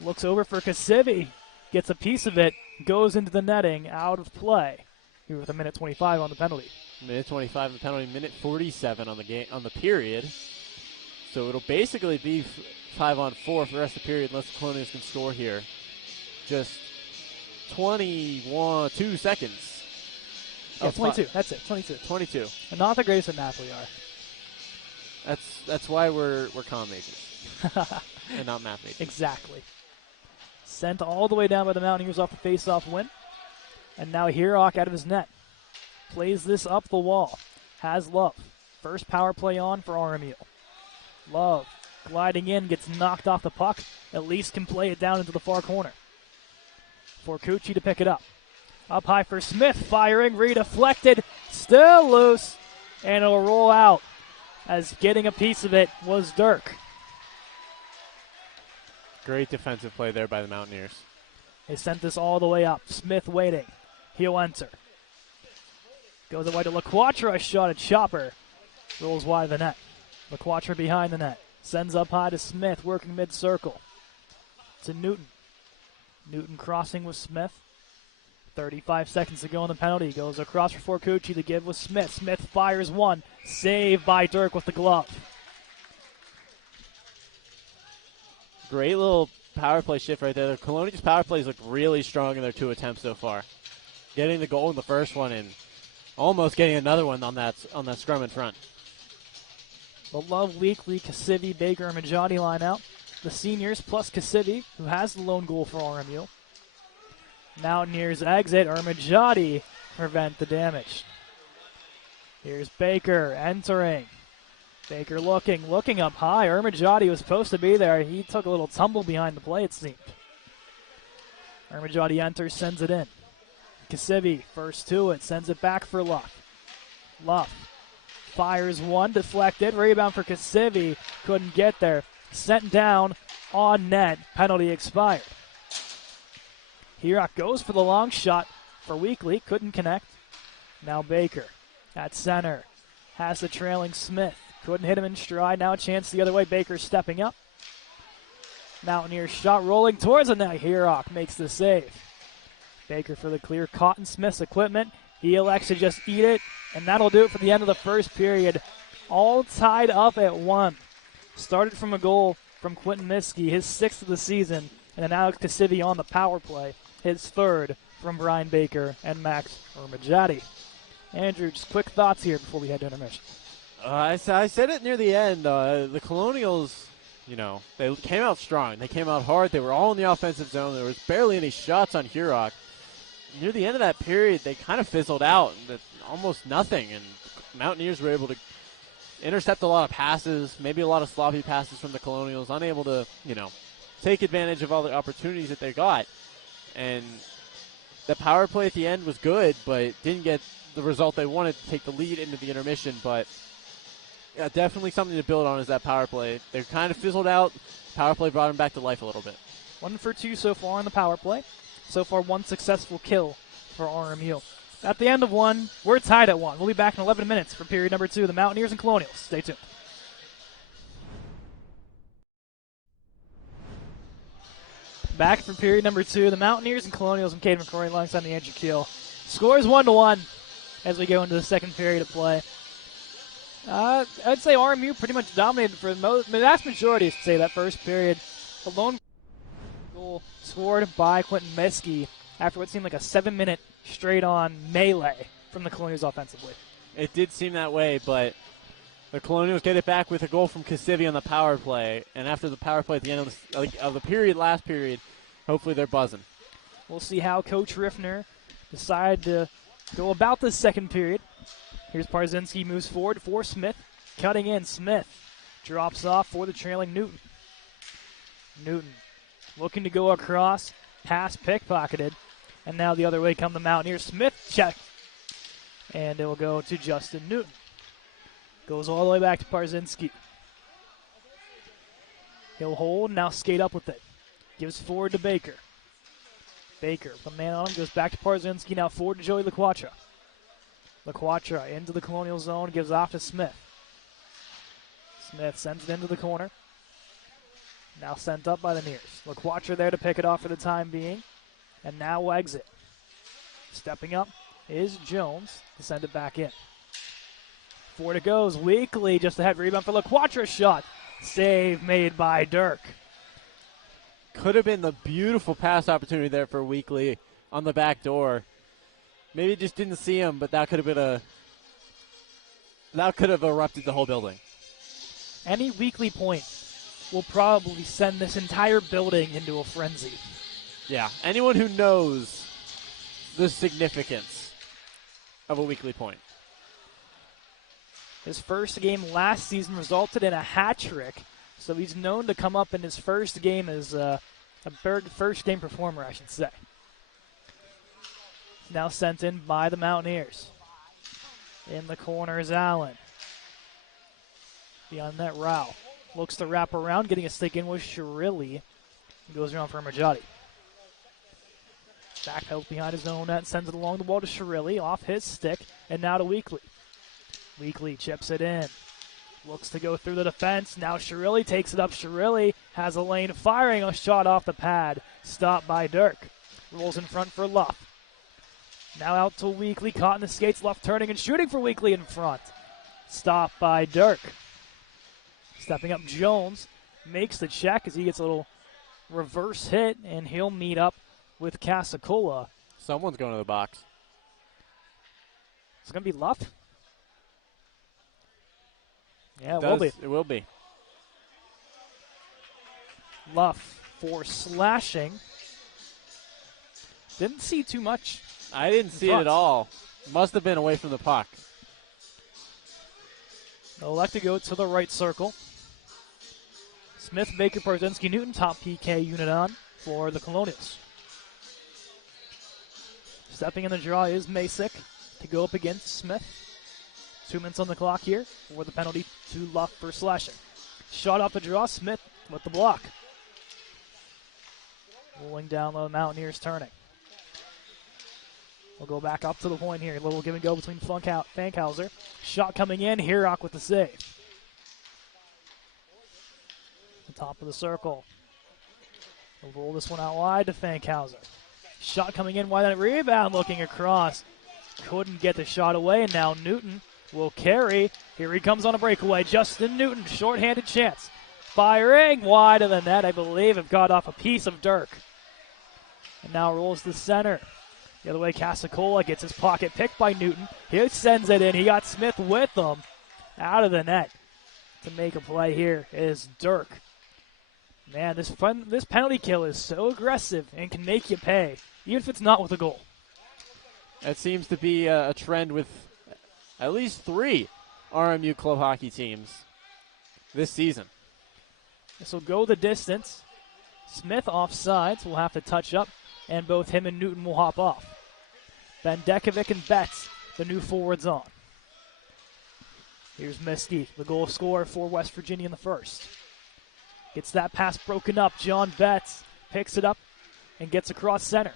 Looks over for Kasivi. Gets a piece of it. Goes into the netting. Out of play. Here with a minute 25 on the penalty. Minute 25 on the penalty. Minute 47 on the game on the period. So it'll basically be 5-on-4 for the rest of the period unless the Colonials can score here. Just 2 seconds. Yeah, 22. That's it. 22. 22. And not the greatest at math we are. That's why we're comm majors. And not math majors. Exactly. Sent all the way down by the Mountaineers off the face-off win. And now Hirock out of his net. Plays this up the wall. Has Love. First power play on for RMU. Love gliding in, gets knocked off the puck. At least can play it down into the far corner. Forcucci to pick it up. Up high for Smith, firing, redeflected, still loose, and it'll roll out as getting a piece of it was Dirk. Great defensive play there by the Mountaineers. They sent this all the way up. Smith waiting. He'll enter. Goes away to LaQuatra, shot at Chopper. Rolls wide of the net. LaQuatra behind the net. Sends up high to Smith, working mid-circle. To Newton. Newton crossing with Smith. 35 seconds to go on the penalty. Goes across for Forcucci to give with Smith. Smith fires one. Saved by Dirk with the glove. Great little power play shift right there. The Colonials' power plays look really strong in their 2 attempts so far. Getting the goal in the first one and almost getting another one on that scrum in front. The Love, Weekly, Kasivi, Baker, and Majati line out. The seniors plus Kasivi, who has the lone goal for RMU. Mountaineers exit. Ermajati prevent the damage. Here's Baker entering. Baker looking up high. Ermajati was supposed to be there. He took a little tumble behind the play, it seemed. Ermajati enters, sends it in. Kasivi first to it, sends it back for Luff. Luff fires one, deflected. Rebound for Kasivi. Couldn't get there. Sent down on net. Penalty expired. Hirock goes for the long shot for Weekly. Couldn't connect. Now Baker at center. Has the trailing Smith. Couldn't hit him in stride. Now a chance the other way. Baker stepping up. Mountaineers shot rolling towards the net. Hirock makes the save. Baker for the clear. Caught in Smith's equipment. He elects to just eat it. And that'll do it for the end of the first period. All tied up at 1. Started from a goal from Quentin Miskey, his 6th of the season. And then Alex Kasivi on the power play, his 3rd from Brian Baker and Max Ermajati. Andrew, just quick thoughts here before we head to intermission. I said it near the end. The Colonials, they came out strong. They came out hard. They were all in the offensive zone. There was barely any shots on Hirock. Near the end of that period, they kind of fizzled out. Almost nothing. And Mountaineers were able to intercept a lot of passes, maybe a lot of sloppy passes from the Colonials, unable to, take advantage of all the opportunities that they got. And the power play at the end was good, but didn't get the result they wanted to take the lead into the intermission. But yeah, definitely something to build on is that power play. They kind of fizzled out. Power play brought them back to life a little bit. 1 for 2 so far on the power play. So far, 1 successful kill for RMU. At the end of 1, we're tied at 1. We'll be back in 11 minutes for period number 2. The Mountaineers and Colonials. Stay tuned. Back for period number 2. The Mountaineers and Colonials and Caden McCrory alongside the Andrew Keel. Scores 1-1 as we go into the second period of play. I'd say RMU pretty much dominated for the vast majority, I should say, that first period. The lone goal scored by Quentin Miskey after what seemed like a 7-minute straight-on melee from the Colonials offensively. It did seem that way, but the Colonials get it back with a goal from Kasivi on the power play. And after the power play at the end of the period, last period, hopefully they're buzzing. We'll see how Coach Riffner decide to go about this second period. Here's Parzinski, moves forward for Smith. Cutting in, Smith drops off for the trailing Newton. Newton looking to go across, pass pickpocketed, and now the other way come the Mountaineers. Smith check, and it will go to Justin Newton. Goes all the way back to Parzinski. He'll hold, now skate up with it. Gives forward to Baker. Baker, the man on him, goes back to Parzinski, now forward to Joey LaQuatra. LaQuatra into the Colonial zone, gives off to Smith. Smith sends it into the corner. Now sent up by the Nears. LaQuatra there to pick it off for the time being. And now will exit. Stepping up is Jones to send it back in. Forward it goes. Weekly just ahead. Rebound for LaQuatra. Shot. Save made by Dirk. Could have been the beautiful pass opportunity there for Weekly on the back door. Maybe just didn't see him, but that could have been that could have erupted the whole building. Any Weekly point will probably send this entire building into a frenzy. Yeah, anyone who knows the significance of a Weekly point. His first game last season resulted in a hat trick, so he's known to come up in his first game as a first game performer, I should say. Now sent in by the Mountaineers. In the corner is Allen. Beyond that, Rao looks to wrap around, getting a stick in with Shirilli. Goes around for Majati. Backpedals behind his own net, sends it along the wall to Shirilli, off his stick, and now to Weekly. Weekly chips it in. Looks to go through the defense. Now Shirilli takes it up. Shirilli has a lane firing a shot off the pad. Stopped by Dirk. Rolls in front for Luff. Now out to Weekly, caught in the skates, left turning and shooting for Weekly in front. Stopped by Dirk. Stepping up, Jones makes the check as he gets a little reverse hit, and he'll meet up with Casacola. Someone's going to the box. It's going to be Luff? Yeah, it will be. It will be. Luff for slashing. Didn't see too much. I didn't see it at all. Must have been away from the puck. They'll elect to go to the right circle. Smith, Baker, Parzinski, Newton, top PK unit on for the Colonials. Stepping in the draw is Masick to go up against Smith. 2 minutes on the clock here for the penalty to Luff for slashing. Shot off the draw, Smith with the block. Rolling down low, Mountaineers turning. We'll go back up to the point here. A little give and go between Fankhauser. Shot coming in. Hirock with the save. The top of the circle. We'll roll this one out wide to Fankhauser. Shot coming in wide. Rebound looking across. Couldn't get the shot away. And now Newton will carry. Here he comes on a breakaway. Justin Newton, shorthanded chance. Firing wide of the net. I believe it got off a piece of Dirk. And now rolls to center. The other way, Casacola gets his pocket picked by Newton. He sends it in. He got Smith with him. Out of the net to make a play here is Dirk. Man, this penalty kill is so aggressive and can make you pay, even if it's not with a goal. It seems to be a trend with at least 3 RMU club hockey teams this season. This will go the distance. Smith offsides, will have to touch up, and both him and Newton will hop off. Bendekovic and Betts, the new forwards on. Here's Mesquite, the goal scorer for West Virginia in the first. Gets that pass broken up. John Betts picks it up and gets across center.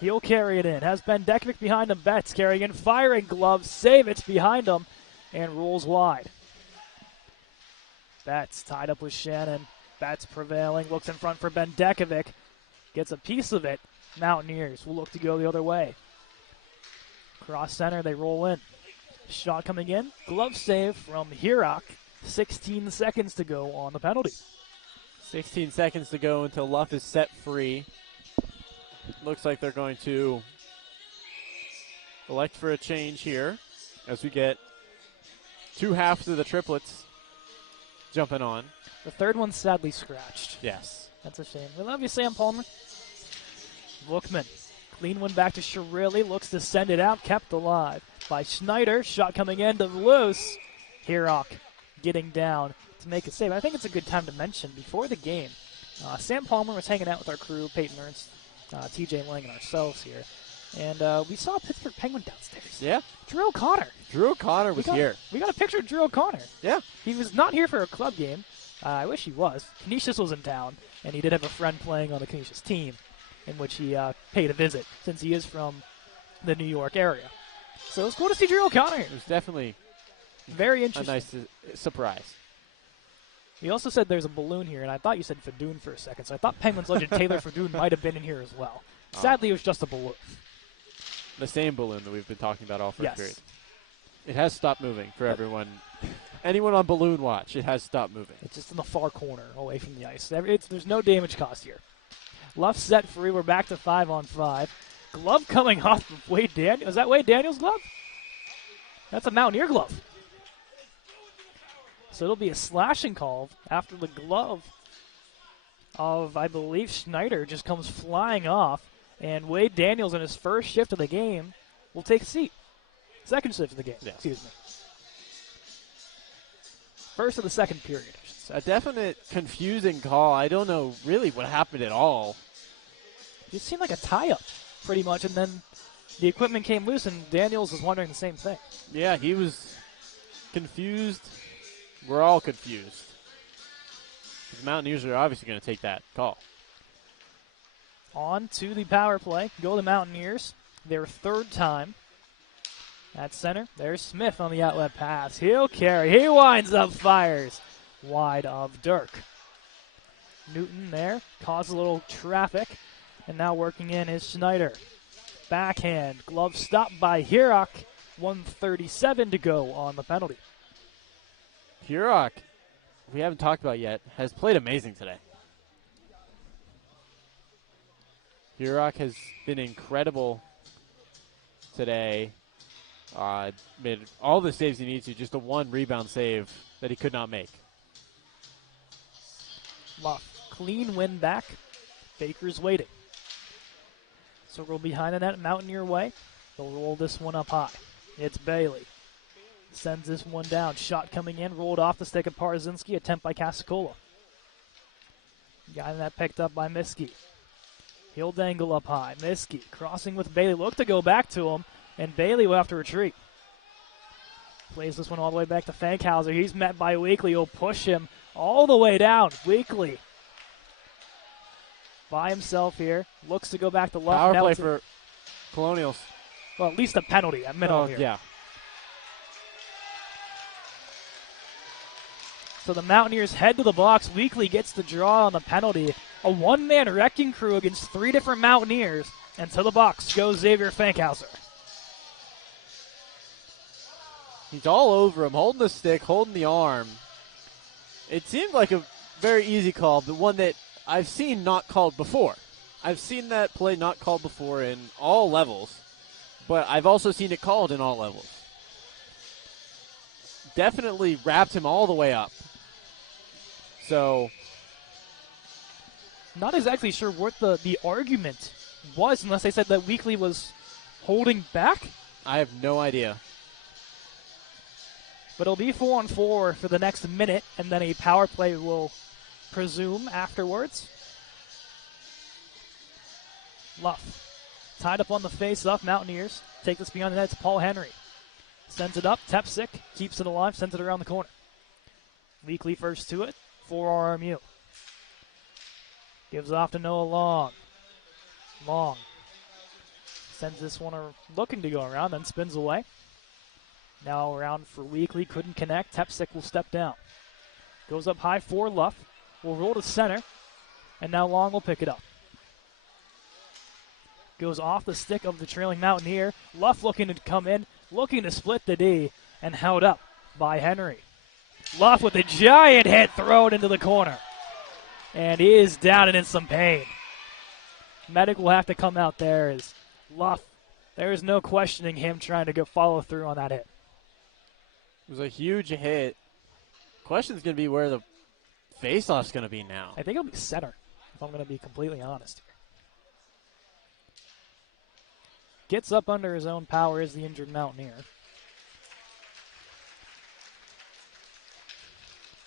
He'll carry it in. Has Bendekovic behind him. Betts carrying in, firing glove. Save it's behind him and rolls wide. Betts tied up with Shannon. Betts prevailing. Looks in front for Bendekovic. Gets a piece of it. Mountaineers will look to go the other way. Cross center, they roll in. Shot coming in. Glove save from Hirak. 16 seconds to go on the penalty. 16 seconds to go until Luff is set free. Looks like they're going to elect for a change here as we get two halves of the triplets jumping on. The third one's sadly scratched. Yes. That's a shame. We love you, Sam Palmer. Bookman. Clean one back to Shirilli. Looks to send it out. Kept alive by Schneider. Shot coming in to loose. Hirak getting down to make a save. I think it's a good time to mention before the game, Sam Palmer was hanging out with our crew, Peyton Ernst, TJ Lang, and ourselves here. And we saw a Pittsburgh Penguin downstairs. Yeah. Drew O'Connor. Drew O'Connor was here. We got a picture of Drew O'Connor. Yeah. He was not here for a club game. I wish he was. Canisius was in town, and he did have a friend playing on the Canisius team, in which he paid a visit, since he is from the New York area. So it was cool to see Drew O'Connor. It was definitely very interesting. A nice surprise. He also said there's a balloon here, and I thought you said Fadoon for a second, so I thought Penguins legend Taylor Fadoon might have been in here as well. Sadly, it was just a balloon. The same balloon that we've been talking about all first period. Yes. It has stopped moving for everyone. Anyone on balloon watch, it has stopped moving. It's just in the far corner away from the ice. There's no damage caused here. Luff set free. We're back to 5-on-5. Glove coming off of Wade Daniels. Is that Wade Daniels' glove? That's a Mountaineer glove. So it'll be a slashing call after the glove of, I believe, Schneider just comes flying off. And Wade Daniels, in his first shift of the game, will take a seat. Second shift of the game, excuse me. First of the second period. A definite confusing call. I don't know really what happened at all. It seemed like a tie-up, pretty much, and then the equipment came loose, and Daniels was wondering the same thing. Yeah, he was confused. We're all confused. The Mountaineers are obviously going to take that call. On to the power play. Go the Mountaineers. Their third time. At center, there's Smith on the outlet pass. He'll carry. He winds up, fires wide of Dirk. Newton there, caused a little traffic, and now working in is Schneider. Backhand, glove stopped by Hirak. 1:37 to go on the penalty. Hirak, we haven't talked about yet, has played amazing today. Hirak has been incredible today. Made all the saves he needs to, just a one rebound save that he could not make. Clean win back. Baker's waiting. Circle behind the net, Mountaineer way. They'll roll this one up high. It's Bailey. Sends this one down. Shot coming in, rolled off the stick of Parzinski. Attempt by Casacola. Got that picked up by Miskey. He'll dangle up high. Miskey crossing with Bailey. Look to go back to him, and Bailey will have to retreat. Plays this one all the way back to Fankhauser. He's met by Weekly. He'll push him all the way down. Weekly by himself here. Looks to go back to Luff. Power play for Colonials. Well, at least a penalty at middle here. Yeah. So the Mountaineers head to the box. Weekly gets the draw on the penalty. A one-man wrecking crew against three different Mountaineers. And to the box goes Xavier Fankhauser. He's all over him, holding the stick, holding the arm. It seemed like a very easy call, but one that I've seen not called before. I've seen that play not called before in all levels, but I've also seen it called in all levels. Definitely wrapped him all the way up. So, not exactly sure what the argument was, unless they said that Weekly was holding back. I have no idea. But it'll be 4-on-4 for the next minute, and then a power play will presume afterwards. Luff. Tied up on the face-up, Mountaineers. Take this beyond the net to Paul Henry. Sends it up, Tepsick keeps it alive, sends it around the corner. Weekly first to it for RMU. Gives off to Noah Long. Long. Sends this one looking to go around, then spins away. Now around for Weekly, couldn't connect. Tepsick will step down. Goes up high for Luff. Will roll to center, and now Long will pick it up. Goes off the stick of the trailing Mountaineer. Luff looking to come in, looking to split the D, and held up by Henry. Luff with a giant hit thrown into the corner. And he is down and in some pain. Medic will have to come out there as Luff, there is no questioning him trying to go follow through on that hit. It was a huge hit. Question's going to be where the face-off's going to be now. I think it'll be center, if I'm going to be completely honest here. Gets up under his own power is the injured Mountaineer.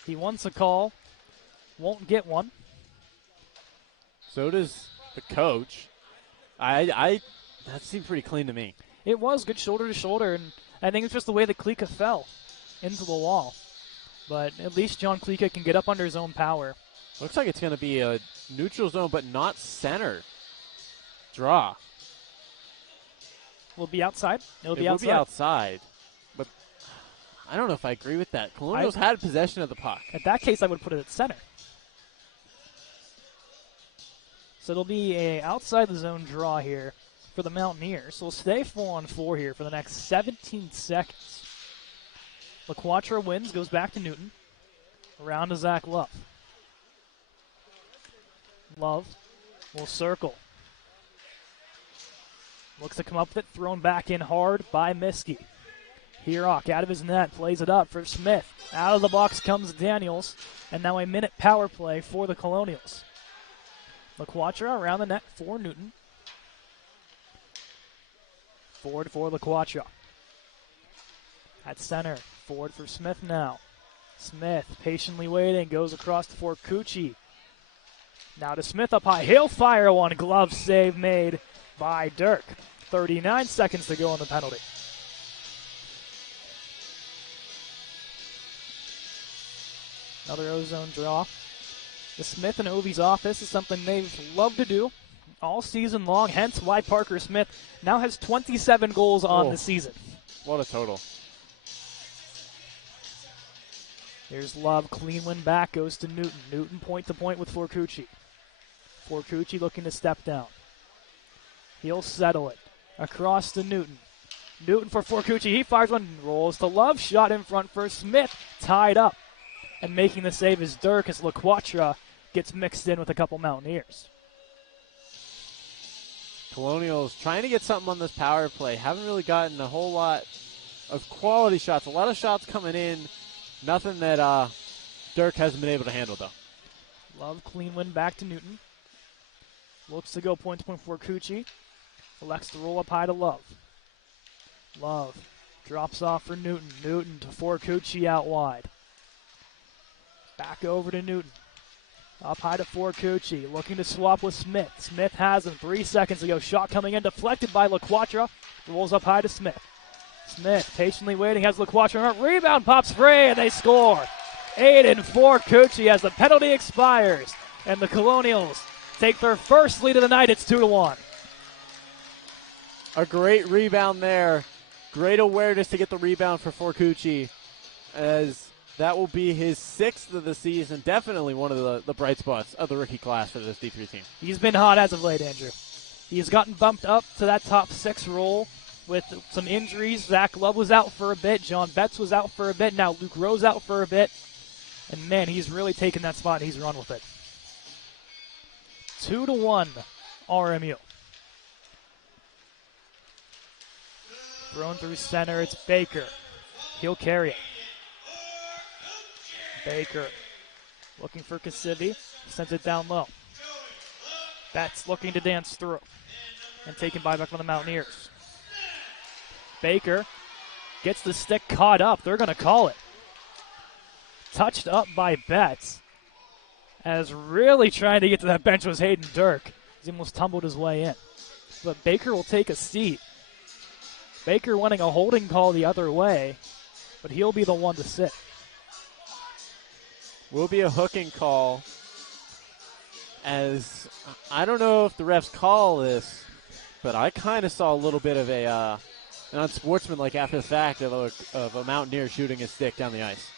He wants a call, won't get one. So does the coach. That seemed pretty clean to me. It was good shoulder to shoulder, and I think it's just the way that Klika fell into the wall. But at least John Klika can get up under his own power. Looks like it's going to be a neutral zone, but not center. Draw. Will it be outside? It will be outside. But I don't know if I agree with that. Colonials had possession of the puck. In that case, I would put it at center. So it'll be a outside the zone draw here for the Mountaineers. So we'll stay 4-on-4 here for the next 17 seconds. LaQuatra wins, goes back to Newton. Around to Zach Love. Love will circle. Looks to come up with it, thrown back in hard by Miskey. Hirok out of his net, plays it up for Smith. Out of the box comes Daniels, and now a minute power play for the Colonials. LaQuatra around the net for Newton. Forward for LaQuatra. At center, forward for Smith now. Smith patiently waiting, goes across for Cucci. Now to Smith up high, he'll fire one, glove save made by Dirk. 39 seconds to go on the penalty. Another ozone draw. The Smith and Ovi's office is something they've loved to do all season long, hence why Parker Smith now has 27 goals on the season. What a total. Here's Love, clean one back, goes to Newton. Newton point to point with Forcucci. Forcucci looking to step down. He'll settle it. Across to Newton. Newton for Forcucci. He fires one, rolls to Love. Shot in front for Smith. Tied up. And making the save is Dirk as LaQuatra gets mixed in with a couple Mountaineers. Colonials trying to get something on this power play. Haven't really gotten a whole lot of quality shots. A lot of shots coming in. Nothing that Dirk hasn't been able to handle, though. Love, clean win back to Newton. Looks to go point to point for Cucci. Elects to roll up high to Love. Love drops off for Newton. Newton to Forcucci out wide. Back over to Newton. Up high to Forcucci. Looking to swap with Smith. Smith has him. 3 seconds to go. Shot coming in. Deflected by LaQuatra. Rolls up high to Smith. Smith patiently waiting. Has LaQuatra. Rebound pops free and they score. Aiden Forcucci as the penalty expires. And the Colonials take their first lead of the night. It's 2-1. A great rebound there. Great awareness to get the rebound for Forcucci, as that will be his 6th of the season. Definitely one of the bright spots of the rookie class for this D3 team. He's been hot as of late, Andrew. He's gotten bumped up to that top 6 role with some injuries. Zach Love was out for a bit. John Betts was out for a bit. Now Luke Rose out for a bit. And, man, he's really taken that spot, and he's run with it. 2-1 RMU. Thrown through center, it's Baker. He'll carry it. Baker looking for Kasivi, sends it down low. Betts looking to dance through and taken by back from the Mountaineers. Baker gets the stick caught up. They're going to call it. Touched up by Betts. As really trying to get to that bench was Hayden Dirk. He almost tumbled his way in. But Baker will take a seat. Baker wanting a holding call the other way, but he'll be the one to sit. Will be a hooking call, as I don't know if the refs call this, but I kind of saw a little bit of an unsportsmanlike after the fact of a Mountaineer shooting his stick down the ice.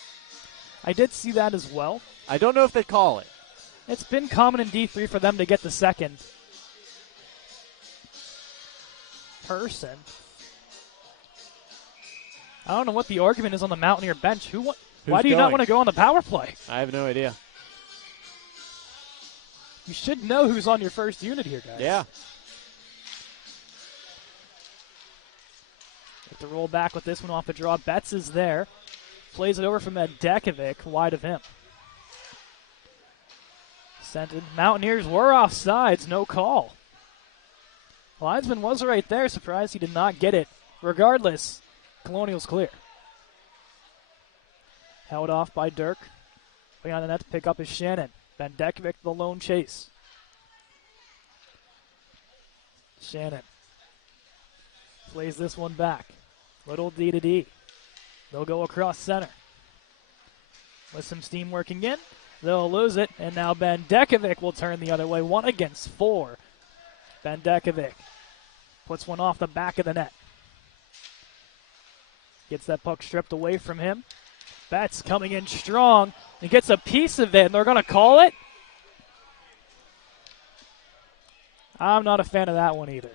I did see that as well. I don't know if they call it. It's been common in D3 for them to get the second person. I don't know what the argument is on the Mountaineer bench. Why do you not want to go on the power play? I have no idea. You should know who's on your first unit here, guys. Yeah. Have to roll back with this one off the draw. Betts is there. Plays it over from Dekovic, wide of him. Sent in. Mountaineers were offsides, no call. Linesman was right there. Surprised he did not get it. Regardless, Colonial's clear. Held off by Dirk. Behind the net to pick up is Shannon. Dekovic the lone chase. Shannon plays this one back. Little D to D. They'll go across center. With some steam working in, they'll lose it, and now Dekovic will turn the other way. 1 against 4. Dekovic puts one off the back of the net. Gets that puck stripped away from him. Betts coming in strong. He gets a piece of it, and they're going to call it. I'm not a fan of that one either.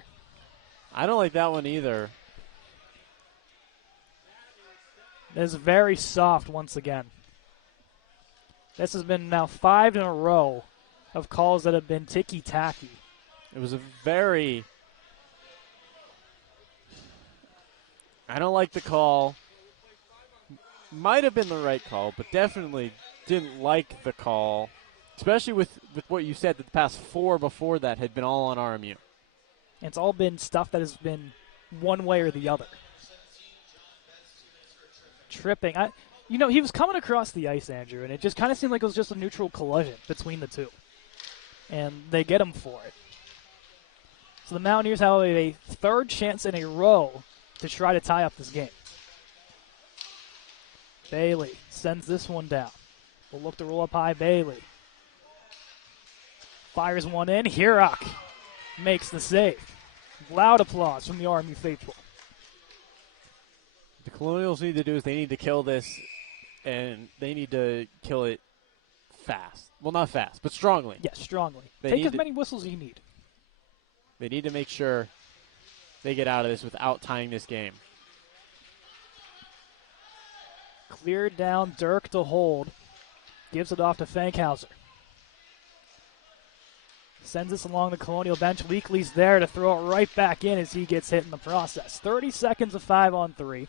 I don't like that one either. It's very soft once again. This has been now 5 in a row of calls that have been ticky-tacky. It was a very... I don't like the call. Might have been the right call, but definitely didn't like the call, especially with what you said that the past 4 before that had been all on RMU. It's all been stuff that has been one way or the other. Tripping. He was coming across the ice, Andrew, and it just kind of seemed like it was just a neutral collision between the two. And they get him for it. So the Mountaineers have a 3rd chance in a row to try to tie up this game. Bailey sends this one down. We'll look to roll up high. Bailey fires one in. Hirok makes the save. Loud applause from the RMU faithful. The Colonials need to do is they need to kill this, and they need to kill it fast. Well, not fast, but strongly. Yes, strongly. Take as many whistles as you need. They need to make sure they get out of this without tying this game. Cleared down, Dirk to hold. Gives it off to Fankhauser. Sends this along the Colonial bench. Weekley's there to throw it right back in as he gets hit in the process. 30 seconds of 5-on-3.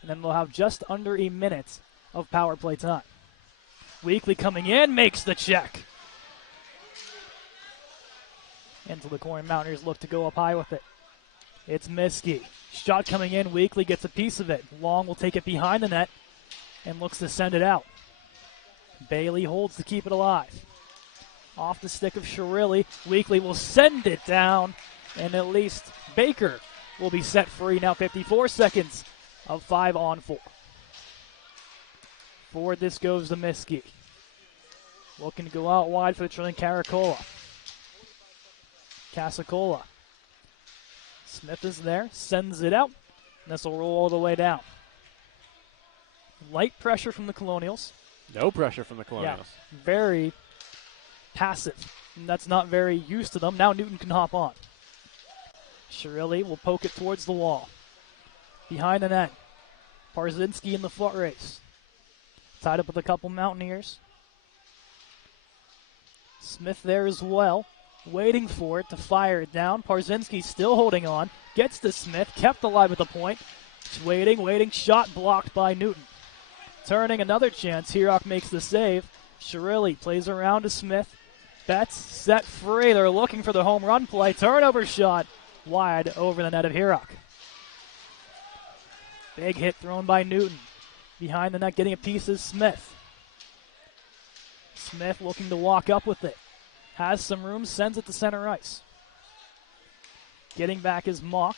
And then we'll have just under a minute of power play time. Weekley coming in, makes the check. Into the corner, Mountaineers look to go up high with it. It's Miskey. Shot coming in, Weekley gets a piece of it. Long will take it behind the net and looks to send it out. Bailey holds to keep it alive. Off the stick of Shirilli. Weekley will send it down, and at least Baker will be set free. Now 54 seconds of 5-on-4. Forward this goes to Miskey. Looking to go out wide for the trailing Caracola. Casacola. Smith is there, sends it out, and this will roll all the way down. Light pressure from the Colonials. No pressure from the Colonials. Yeah, very passive. And that's not very used to them. Now Newton can hop on. Shirilli will poke it towards the wall. Behind the net. Parzinski in the foot race. Tied up with a couple Mountaineers. Smith there as well. Waiting for it to fire it down. Parzinski still holding on. Gets to Smith. Kept alive at the point. Just waiting. Shot blocked by Newton. Turning another chance. Hirok makes the save. Shirilli plays around to Smith. Betts set free. They're looking for the home run play. Turnover shot wide over the net of Hirok. Big hit thrown by Newton. Behind the net getting a piece is Smith. Smith looking to walk up with it. has some room, sends it to center ice. Getting back is Mock.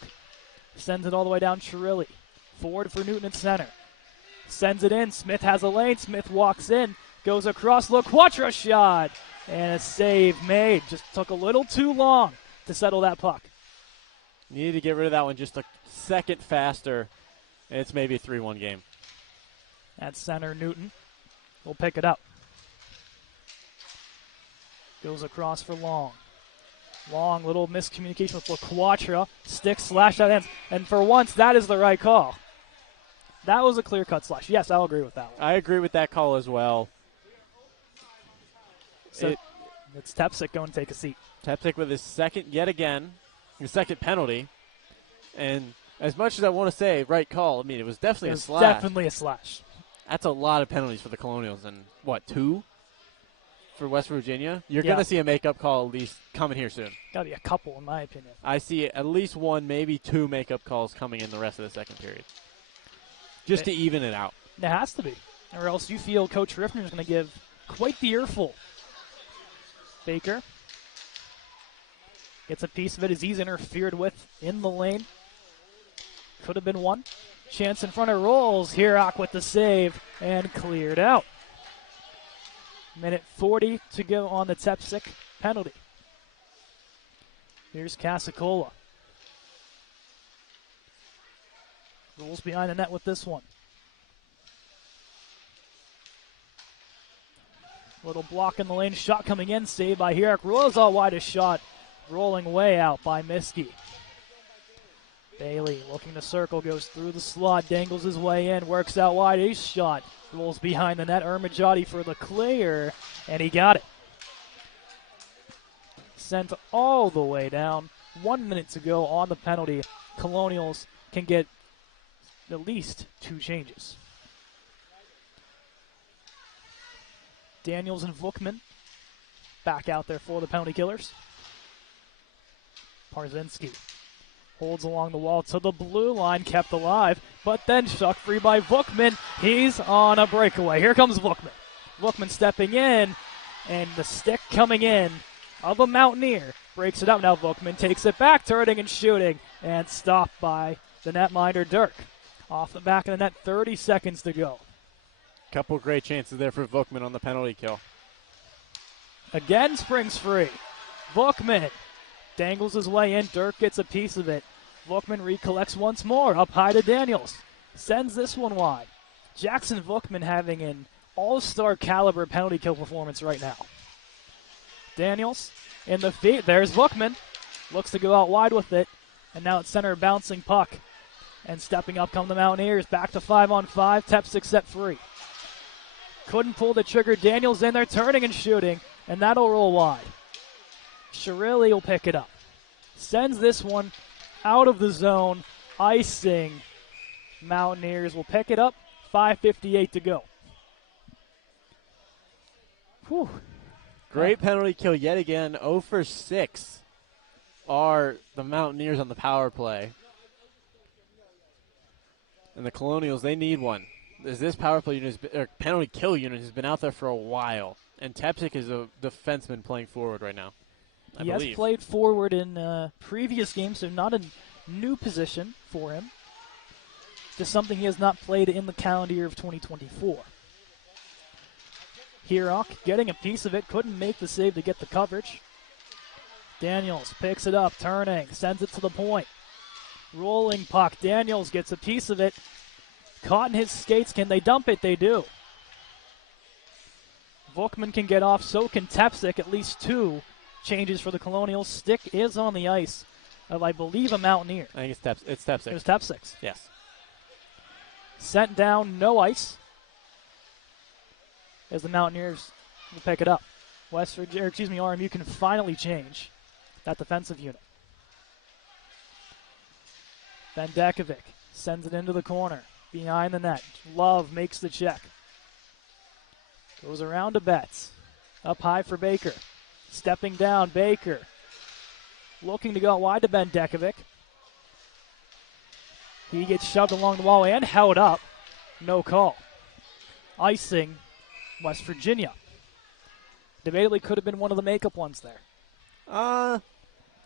Sends it all the way down Chirilli. Forward for Newton at center. Sends it in. Smith has a lane. Smith walks in. Goes across. LaQuatra shot. And a save made. Just took a little too long to settle that puck. Needed to get rid of that one just a second faster. And it's maybe a 3-1 game. At center, Newton will pick it up. Goes across for Long. Long, little miscommunication with LaQuatra. Stick slash out ends. And for once, that is the right call. That was a clear-cut slash. Yes, I'll agree with that one. I agree with that call as well. So it's Tepsic going to take a seat. Tepsic with his second, yet again, his second penalty. And as much as I want to say right call, I mean, it was definitely a slash. Definitely a slash. That's a lot of penalties for the Colonials. And, what, 2 for West Virginia? You're going to see a makeup call at least coming here soon. Got to be a couple, in my opinion. I see at least 1, maybe 2 makeup calls coming in the rest of the second period. Just to even it out. It has to be. Or else you feel Coach Riffner is going to give quite the earful. Baker gets a piece of it as he's interfered with in the lane. Could have been one. Chance in front of Rolls. Hirak with the save and cleared out. Minute 40 to go on the Tepsic penalty. Here's Casacola. Rolls behind the net with this one. Little block in the lane. Shot coming in. Saved by Hirak. Rolls all wide a shot. Rolling way out by Miskey. Bailey looking to circle. Goes through the slot. Dangles his way in. Works out wide. Ace shot. Rolls behind the net. Ermajati for the clear. And he got it. Sent all the way down. 1 minute to go on the penalty. Colonials can get at least 2 changes. Daniels and Vukman back out there for the penalty killers. Parzinski holds along the wall to the blue line, kept alive, but then struck free by Vukman. He's on a breakaway. Here comes Vukman. Vukman stepping in, and the stick coming in of a Mountaineer. Breaks it up. Now Vukman takes it back, turning and shooting, and stopped by the netminder Dirk. Off the back of the net, 30 seconds to go. Couple great chances there for Vukman on the penalty kill. Again, springs free. Vukman dangles his way in. Dirk gets a piece of it. Vukman recollects once more. Up high to Daniels. Sends this one wide. Jackson Vukman having an all-star caliber penalty kill performance right now. Daniels in the feet. There's Vukman. Looks to go out wide with it. And now it's center bouncing puck. And stepping up come the Mountaineers. Back to 5-on-5. Tepsic set free. Couldn't pull the trigger. Daniels in there turning and shooting. And that'll roll wide. Chirilli will pick it up. Sends this one out of the zone. Icing. Mountaineers will pick it up. 5:58 to go. Whew. Great penalty kill yet again. 0 for 6 are the Mountaineers on the power play. And the Colonials, they need one. This power play unit, penalty kill unit has been out there for a while. And Tepsic is a defenseman playing forward right now. He has played forward in previous games, so not a new position for him. Just something he has not played in the calendar year of 2024. Hirak getting a piece of it, couldn't make the save to get the coverage. Daniels picks it up, turning, sends it to the point. Rolling puck, Daniels gets a piece of it. Caught in his skates, can they dump it? They do. Vukman can get off, so can Tepsic, at least 2 changes for the Colonials. Stick is on the ice of, I believe, a Mountaineer. I think it's Tepsic. It was Tepsic. Yes. Sent down, no ice. As the Mountaineers will pick it up. RMU can finally change that defensive unit. Bendekovic sends it into the corner. Behind the net. Love makes the check. Goes around to Betts. Up high for Baker. Stepping down, Baker. Looking to go out wide to Bendekovic. He gets shoved along the wall and held up. No call. Icing West Virginia. Debatably could have been one of the makeup ones there. I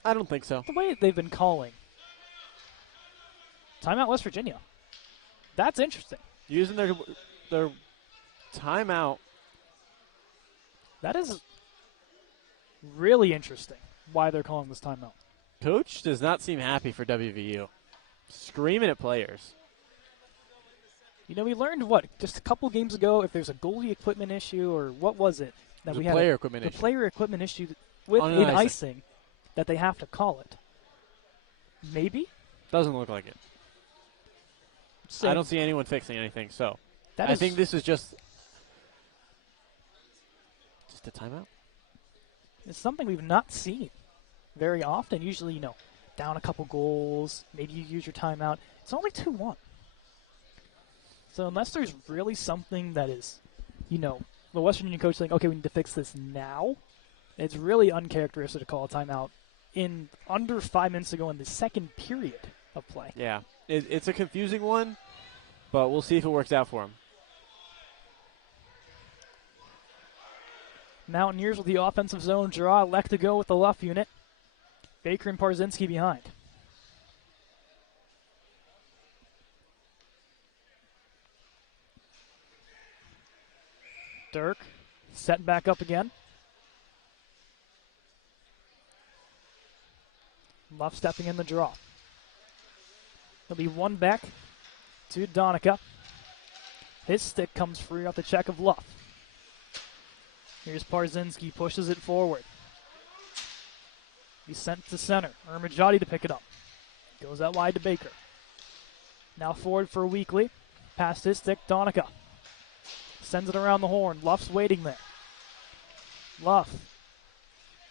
don't think so. The way they've been calling. Timeout West Virginia. That's interesting. Using their timeout. That is really interesting why they're calling this timeout. Coach does not seem happy for WVU. Screaming at players. You know, we learned, just a couple games ago, if there's a goalie equipment issue, or what was it? That The we had player equipment the issue. player equipment issue with On in an icing, that they have to call it. Maybe? Doesn't look like it. So I don't see anyone fixing anything, so that I is- think this is just a timeout. It's something we've not seen very often. Usually, down a couple goals, maybe you use your timeout. It's only 2-1. So unless there's really something that is, the West Virginia coach saying, okay, we need to fix this now, it's really uncharacteristic to call a timeout in under 5 minutes ago in the second period of play. Yeah, it's a confusing one, but we'll see if it works out for him. Mountaineers with the offensive zone draw, elect to go with the left unit. Baker and Parzinski behind. Dirk set back up again. Luff stepping in the draw. There'll be one back to Donica. His stick comes free off the check of Luff. Here's Parzinski, pushes it forward. He's sent to center. Ermajati to pick it up. Goes out wide to Baker. Now forward for Weekly. Past his stick, Donica. Sends it around the horn. Luff's waiting there. Luff.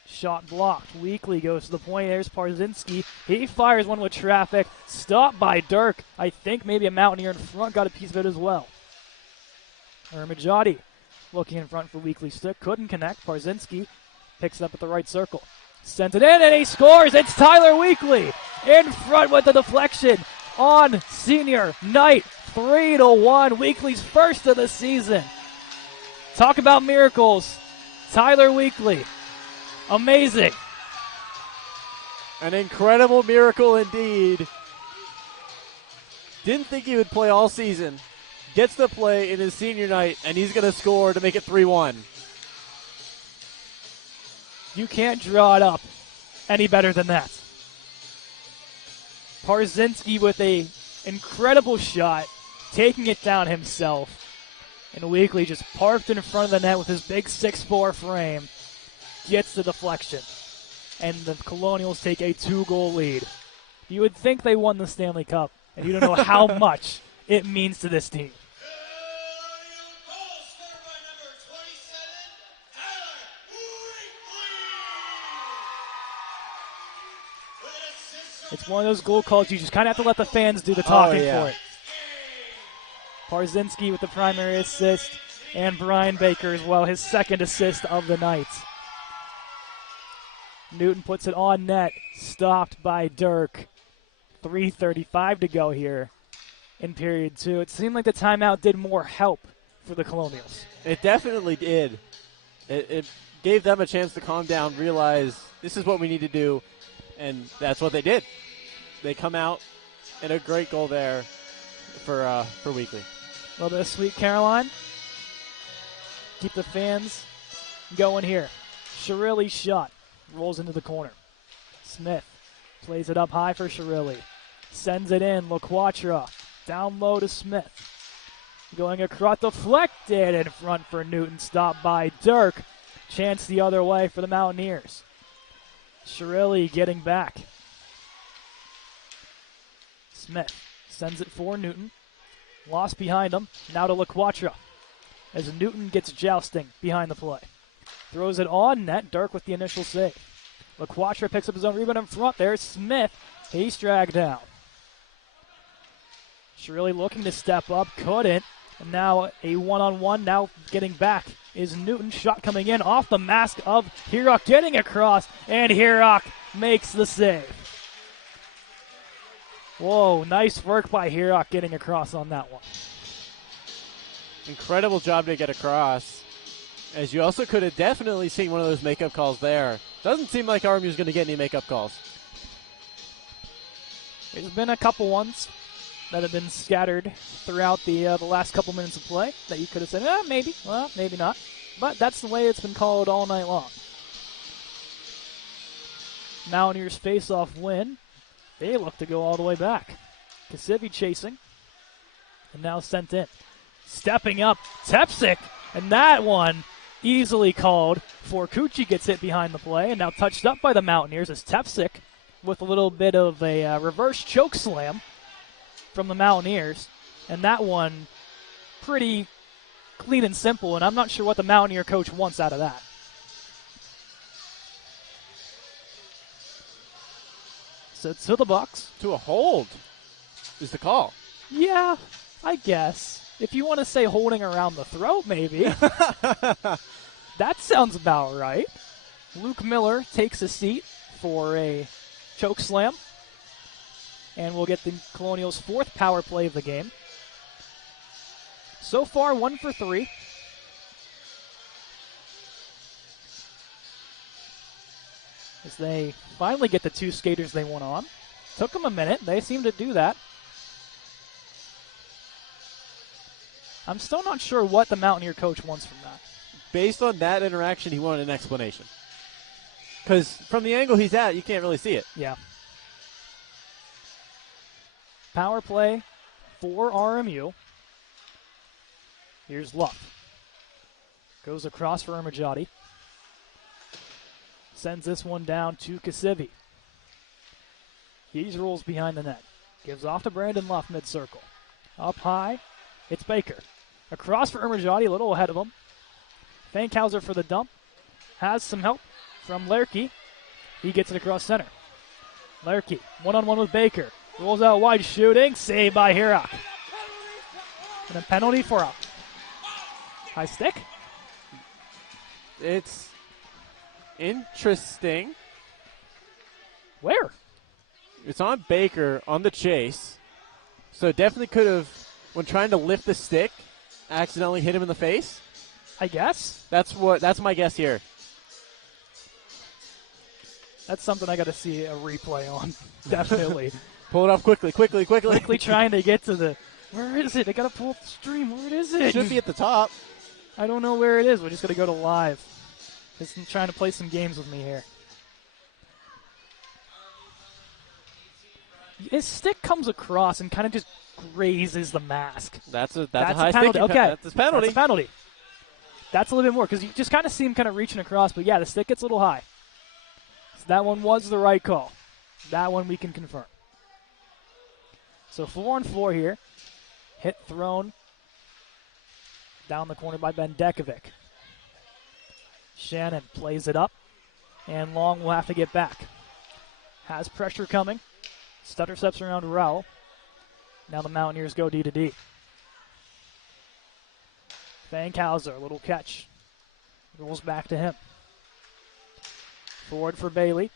Shot blocked. Weekly goes to the point. There's Parzinski. He fires one with traffic. Stopped by Dirk. I think maybe a Mountaineer in front got a piece of it as well. Ermajati looking in front for Weekly stick. Couldn't connect. Parzinski picks it up at the right circle. Sends it in and he scores. It's Tyler Weekly in front with the deflection on senior night. 3-1. Weekly's first of the season. Talk about miracles. Tyler Weekly. Amazing. An incredible miracle indeed. Didn't think he would play all season. Gets the play in his senior night, and he's going to score to make it 3-1. You can't draw it up any better than that. Parzinski with a incredible shot, taking it down himself. And Weekly just parked in front of the net with his big 6'4" frame. Gets the deflection. And the Colonials take a 2-goal lead. You would think they won the Stanley Cup, and you don't know how much it means to this team. It's one of those goal calls you just kind of have to let the fans do the talking for it. Parzinski with the primary assist, and Brian Baker as well, his second assist of the night. Newton puts it on net, stopped by Dirk. 3:35 to go here in period 2. It seemed like the timeout did more help for the Colonials. It definitely did. It gave them a chance to calm down, realize this is what we need to do, and that's what they did. They come out, and a great goal there for Weekly. A little bit of Sweet Caroline. Keep the fans going here. Shirilli's shot rolls into the corner. Smith plays it up high for Shirilli. Sends it in. LaQuatra down low to Smith. Going across, deflected in front for Newton. Stopped by Dirk. Chance the other way for the Mountaineers. Shirilli getting back. Smith sends it for Newton. Lost behind him. Now to LaQuatra as Newton gets jousting behind the play. Throws it on net. Dirk with the initial save. LaQuatra picks up his own rebound in front. There's Smith. He's dragged down. Shirilli looking to step up. Couldn't. And now a one-on-one. Now getting back is Newton. Shot coming in off the mask of Hirok. Getting across. And Hirok makes the save. Whoa, nice work by Hirok getting across on that one. Incredible job to get across. As you also could have definitely seen one of those makeup calls there. Doesn't seem like RMU is going to get any makeup calls. There's been a couple ones that have been scattered throughout the last couple minutes of play that you could have said, maybe, well, maybe not. But that's the way it's been called all night long. Mountaineers face-off win. They look to go all the way back. Kasivi chasing. And now sent in. Stepping up, Tepsic. And that one easily called for Kuchi gets hit behind the play. And now touched up by the Mountaineers as Tepsic with a little bit of a reverse choke slam from the Mountaineers. And that one pretty clean and simple. And I'm not sure what the Mountaineer coach wants out of that. So to the Bucks. To a hold is the call. Yeah, I guess. If you want to say holding around the throat, maybe. That sounds about right. Luke Miller takes a seat for a choke slam. And we'll get the Colonials' fourth power play of the game. So far, 1 for 3. As they finally get the two skaters they want on. Took them a minute. They seem to do that. I'm still not sure what the Mountaineer coach wants from that. Based on that interaction, he wanted an explanation. Because from the angle he's at, you can't really see it. Yeah. Power play for RMU. Here's Luck. Goes across for Ermajati. Sends this one down to Kasivi. He rolls behind the net. Gives off to Brandon Luff mid-circle. Up high, it's Baker. Across for Ermajati, a little ahead of him. Fankhauser for the dump. Has some help from Lerke. He gets it across center. Lerke, one-on-one with Baker. Rolls out wide, shooting. Saved by Hirak. And a penalty for a high stick. It's interesting. Where? It's on Baker on the chase. So definitely could have, when trying to lift the stick, accidentally hit him in the face. I guess. That's my guess here. That's something I got to see a replay on. Definitely. Pull it off quickly. Quickly trying to get to the. Where is it? I got to pull up the stream. Where is it? It should be at the top. I don't know where it is. We're just going to go to live. Just trying to play some games with me here. His stick comes across and kind of just grazes the mask. That's a high penalty. stick. Okay, That's a penalty. That's a penalty. That's a little bit more because you just kind of see him kind of reaching across. But yeah, the stick gets a little high. So that one was the right call. That one we can confirm. So 4-on-4 here. Hit thrown down the corner by Bendekovic. Shannon plays it up, and Long will have to get back. Has pressure coming. Stutter steps around Rowell. Now the Mountaineers go D to D. Fankhauser, a little catch. Rolls back to him. Forward for Bailey.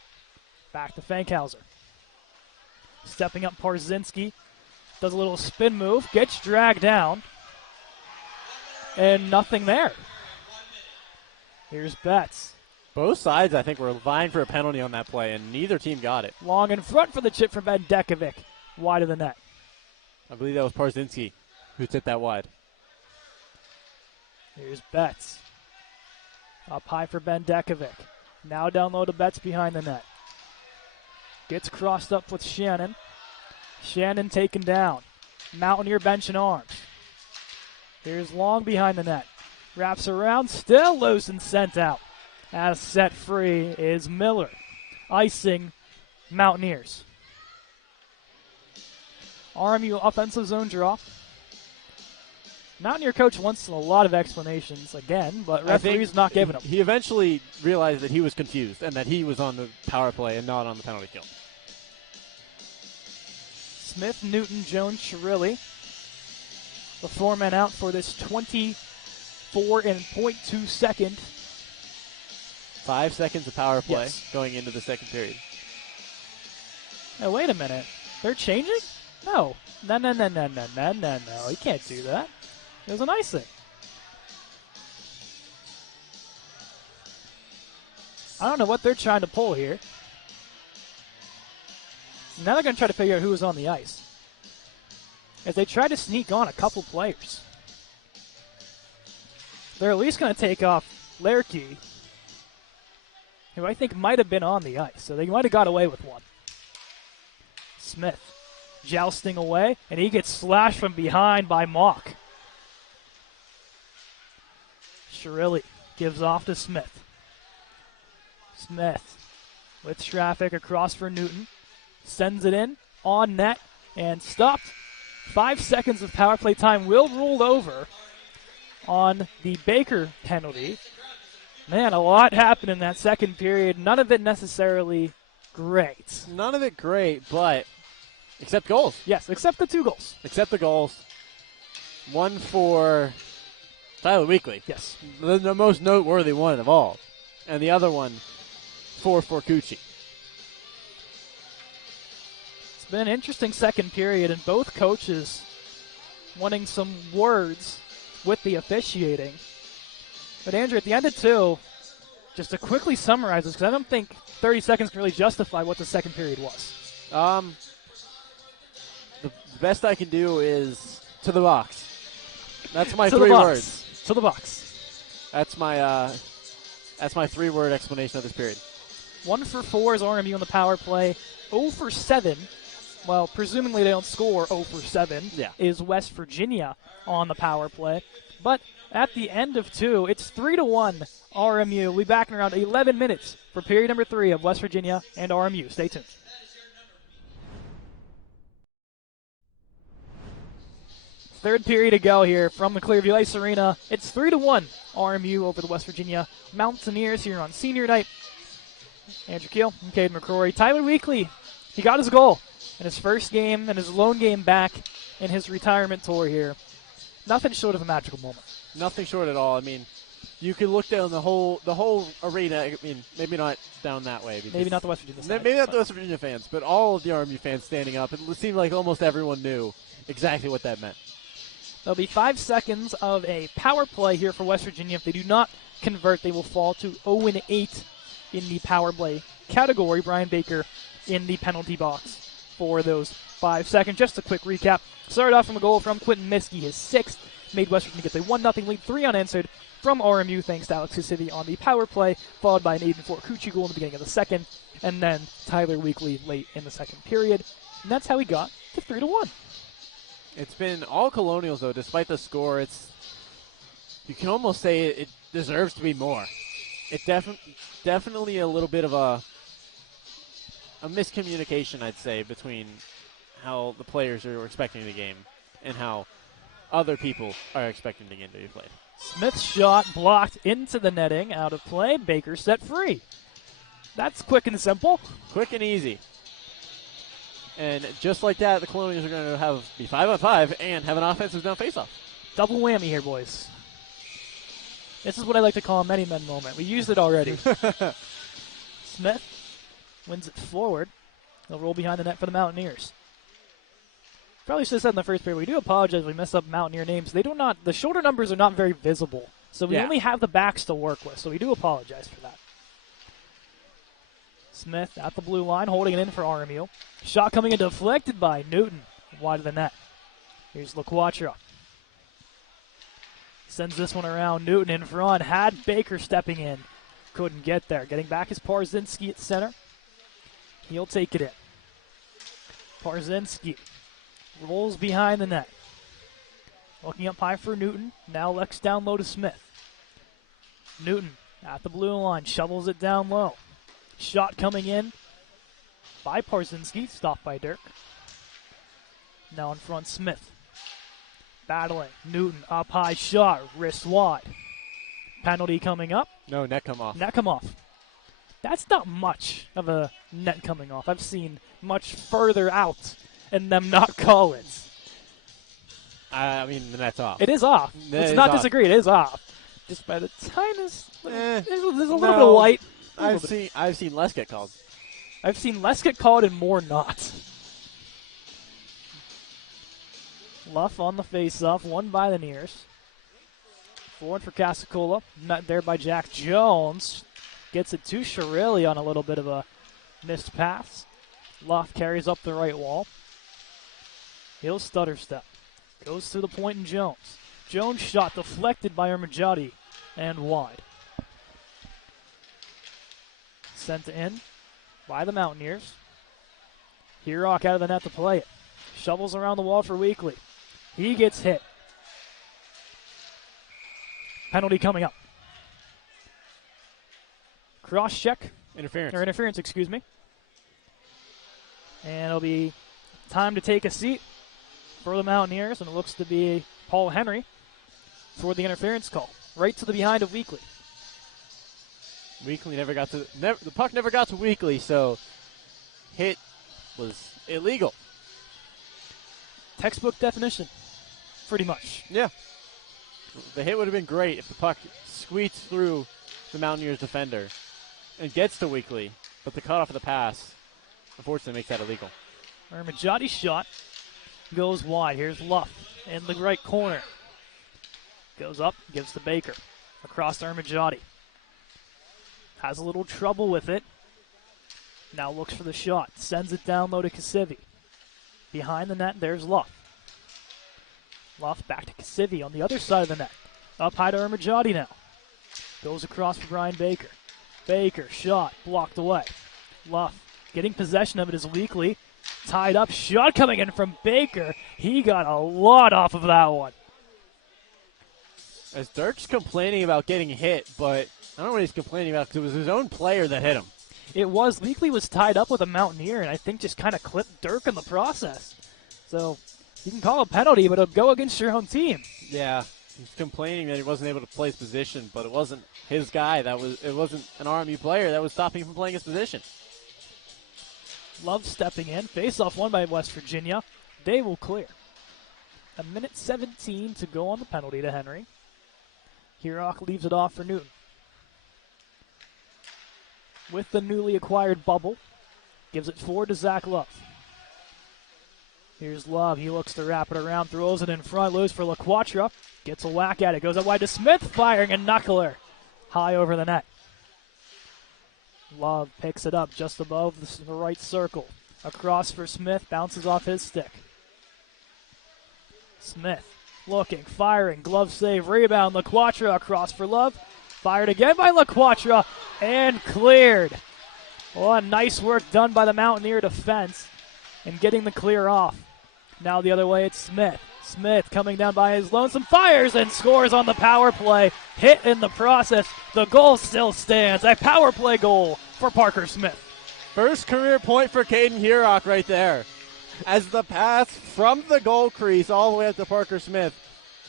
Back to Fankhauser. Stepping up Parzinski. Does a little spin move. Gets dragged down. And nothing there. Here's Betts. Both sides, I think, were vying for a penalty on that play, and neither team got it. Long in front for the chip from Bendekovic. Wide of the net. I believe that was Parzinski who tipped that wide. Here's Betts. Up high for Bendekovic. Now down low to Betts behind the net. Gets crossed up with Shannon. Shannon taken down. Mountaineer bench and arms. Here's Long behind the net. Wraps around, still loose and sent out. As set free is Miller. Icing Mountaineers. RMU offensive zone draw. Mountaineer coach wants a lot of explanations again, but referee's not giving them. He eventually realized that he was confused and that he was on the power play and not on the penalty kill. Smith, Newton, Jones, Chirilli. The four men out for this 24.2 second. 5 seconds of power play Going into the second period. Hey, wait a minute. They're changing? No. No. You can't do that. It was an icing. I don't know what they're trying to pull here. Now they're going to try to figure out who was on the ice, as they try to sneak on a couple players. They're at least going to take off Lerke, who I think might have been on the ice, so they might have got away with one. Smith jousting away, and he gets slashed from behind by Mock. Shirilli gives off to Smith. Smith with traffic across for Newton. Sends it in, on net, and stopped. 5 seconds of power play time will rule over on the Baker penalty. Man, a lot happened in that second period. None of it necessarily great. None of it great, but except goals. Yes, except the 2 goals. Except the goals. One for Tyler Weekly. Yes. The most noteworthy one of all. And the other one for Cucci. It's been an interesting second period, and both coaches wanting some words with the officiating. But Andrew, at the end of 2, just to quickly summarize this, because I don't think 30 seconds can really justify what the second period was. The best I can do is to the box. That's my to 3 the box. words. To the box. That's my 3-word explanation of this period. 1 for 4 is RMU on the power play. 0 for 7. Well, presumably they don't score 0 for 7. Yeah. Is West Virginia on the power play. But at the end of 2, it's 3-1 RMU. We'll be back in around 11 minutes for period number 3 of West Virginia and RMU. Stay tuned. Third period to go here from the Clearview Ice Arena. It's 3-1 RMU over the West Virginia Mountaineers here on senior night. Andrew Keel and Cade McCrory. Tyler Weekly, he got his goal in his first game and his lone game back in his retirement tour here. Nothing short of a magical moment. Nothing short at all. I mean, you could look down the whole arena. I mean, maybe not down that way. Maybe not the West Virginia fans. Maybe not the West Virginia fans, but all of the RMU fans standing up. It seemed like almost everyone knew exactly what that meant. There'll be 5 seconds of a power play here for West Virginia. If they do not convert, they will fall to 0-8 in the power play category. Brian Baker in the penalty box for those 5 seconds. Just a quick recap. Started off from a goal from Quentin Miskey, his 6th. Made West Virginia get a 1-0 lead, 3 unanswered from RMU thanks to Alex City on the power play, followed by an Aiden Fort-Cucci goal in the beginning of the second, and then Tyler Weekly late in the second period. And that's how we got to 3-1. It's been all Colonials, though, despite the score. You can almost say it deserves to be more. It definitely a little bit of a miscommunication, I'd say, between how the players are expecting the game and how other people are expecting the game to be played. Smith's shot blocked into the netting, out of play. Baker set free. That's quick and simple. Quick and easy. And just like that, the Colonials are going to be 5-on-5 and have an offensive down faceoff. Double whammy here, boys. This is what I like to call a many men moment. We used it already. Smith wins it forward. They'll roll behind the net for the Mountaineers. Probably should have said in the first period, we do apologize if we mess up Mountaineer names. The shoulder numbers are not very visible, so we only have the backs to work with, so we do apologize for that. Smith at the blue line, holding it in for RMU. Shot coming in deflected by Newton, wide of the net. Here's LaQuatra. Sends this one around. Newton in front, had Baker stepping in. Couldn't get there. Getting back is Parzinski at center. He'll take it in. Parzinski rolls behind the net. Looking up high for Newton. Now Lex down low to Smith. Newton at the blue line, shovels it down low. Shot coming in by Parzinski, stopped by Dirk. Now in front, Smith. Battling. Newton up high, shot, wrist wide. Penalty coming up. No, net come off. Net come off. That's not much of a net coming off. I've seen much further out and them not call it. I mean, the net's off. It is off. Let's not disagree. It is off. Just by the tiniest, there's a little bit of light. I've seen less get called. I've seen less get called and more not. Luff on the face-off, won by the Nears. Forward for Casacola, met there by Jack Jones. Gets it to Shirley on a little bit of a missed pass. Luff carries up the right wall. He'll stutter step. Goes to the point in Jones. Jones shot deflected by Ermajati and wide. Sent in by the Mountaineers. Herock out of the net to play it. Shovels around the wall for Weekly. He gets hit. Penalty coming up. Cross check. Interference, excuse me. And it'll be time to take a seat for the Mountaineers, and it looks to be Paul Henry for the interference call. Right to the behind of Weekly. Weekly the puck never got to Weekly, so hit was illegal. Textbook definition, pretty much. Yeah. The hit would have been great if the puck squeaks through the Mountaineers defender and gets to Weekly, but the cutoff of the pass, unfortunately, makes that illegal. Ermajati's shot goes wide. Here's Luff in the right corner. Goes up, gives to Baker. Across to Ermajati. Has a little trouble with it. Now looks for the shot. Sends it down low to Kasivi. Behind the net, there's Luff. Luff back to Kasivi on the other side of the net. Up high to Ermajati now. Goes across for Brian Baker. Baker, shot, blocked away. Luff getting possession of it is Weekly. Tied up, shot coming in from Baker. He got a lot off of that one. As Dirk's complaining about getting hit, but I don't know what he's complaining about because it was his own player that hit him. It was. Weekly was tied up with a Mountaineer, and I think just kind of clipped Dirk in the process. So you can call a penalty, but it'll go against your own team. Yeah, he's complaining that he wasn't able to play his position, but it wasn't his guy. It wasn't an RMU player that was stopping him from playing his position. Love stepping in. Face-off won by West Virginia. They will clear. 1:17 to go on the penalty to Henry. Herock leaves it off for Newton. With the newly acquired bubble, gives it forward to Zach Love. Here's Love. He looks to wrap it around, throws it in front, loose for LaQuatra. Gets a whack at it, goes out wide to Smith, firing a knuckler high over the net. Love picks it up just above the right circle. Across for Smith, bounces off his stick. Smith looking, firing, glove save, rebound. LaQuatra across for Love. Fired again by LaQuatra and cleared. Well, nice work done by the Mountaineer defense and getting the clear off. Now the other way, it's Smith. Smith coming down by his lonesome, fires and scores on the power play. Hit in the process. The goal still stands. A power play goal for Parker Smith. First career point for Caden Herock right there. As the pass from the goal crease all the way up to Parker Smith.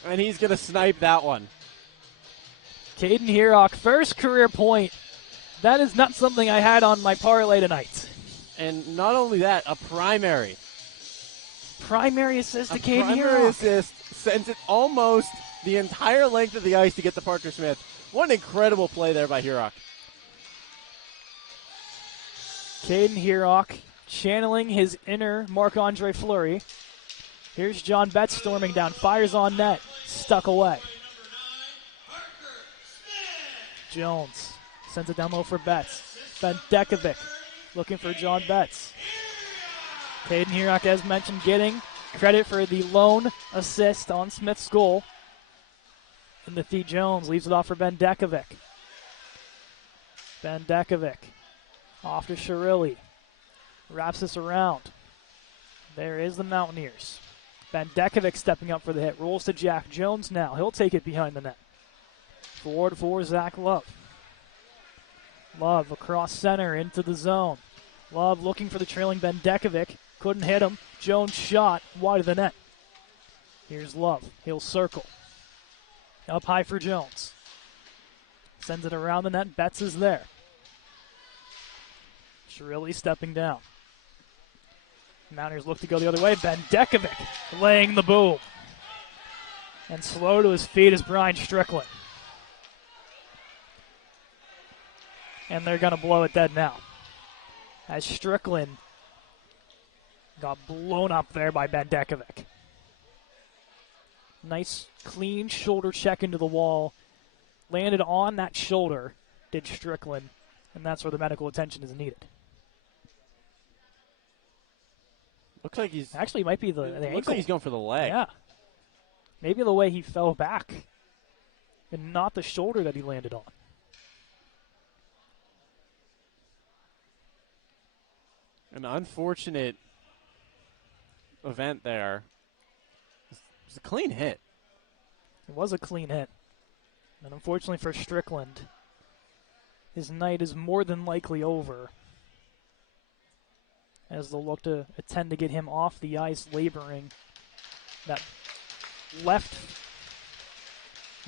And he's going to snipe that one. Caden Herock, first career point. That is not something I had on my parlay tonight. And not only that, a primary. Primary assist to Caden Herock. Primary assist sends it almost the entire length of the ice to get to Parker Smith. What an incredible play there by Herock. Caden Herock channeling his inner Marc-Andre Fleury. Here's John Betts storming down, fires on net, stuck away. Jones sends it down low for Betts. Bendekovic looking for John Betts. Caden Herock, as mentioned, getting credit for the lone assist on Smith's goal. Timothy Jones leaves it off for Bendekovic. Bendekovic off to Shirilli. Wraps this around. There is the Mountaineers. Bendekovic stepping up for the hit. Rolls to Jack Jones now. He'll take it behind the net. Forward for Zach Love. Love across center into the zone. Love looking for the trailing Bendekovic. Couldn't hit him. Jones shot wide of the net. Here's Love. He'll circle. Up high for Jones. Sends it around the net. Betts is there. Shirilli stepping down. Mountaineers look to go the other way. Bendekovic laying the boom. And slow to his feet is Brian Strickland. And they're going to blow it dead now. As Strickland got blown up there by Bendekovic. Nice, clean shoulder check into the wall. Landed on that shoulder, did Strickland. And that's where the medical attention is needed. Looks like he's Actually, it might be the looks ankle. like he's going for the leg. Yeah. Maybe the way he fell back and not the shoulder that he landed on. An unfortunate event there. It was a clean hit. It was a clean hit. And unfortunately for Strickland, his night is more than likely over, as they'll look to attend to get him off the ice, laboring that left,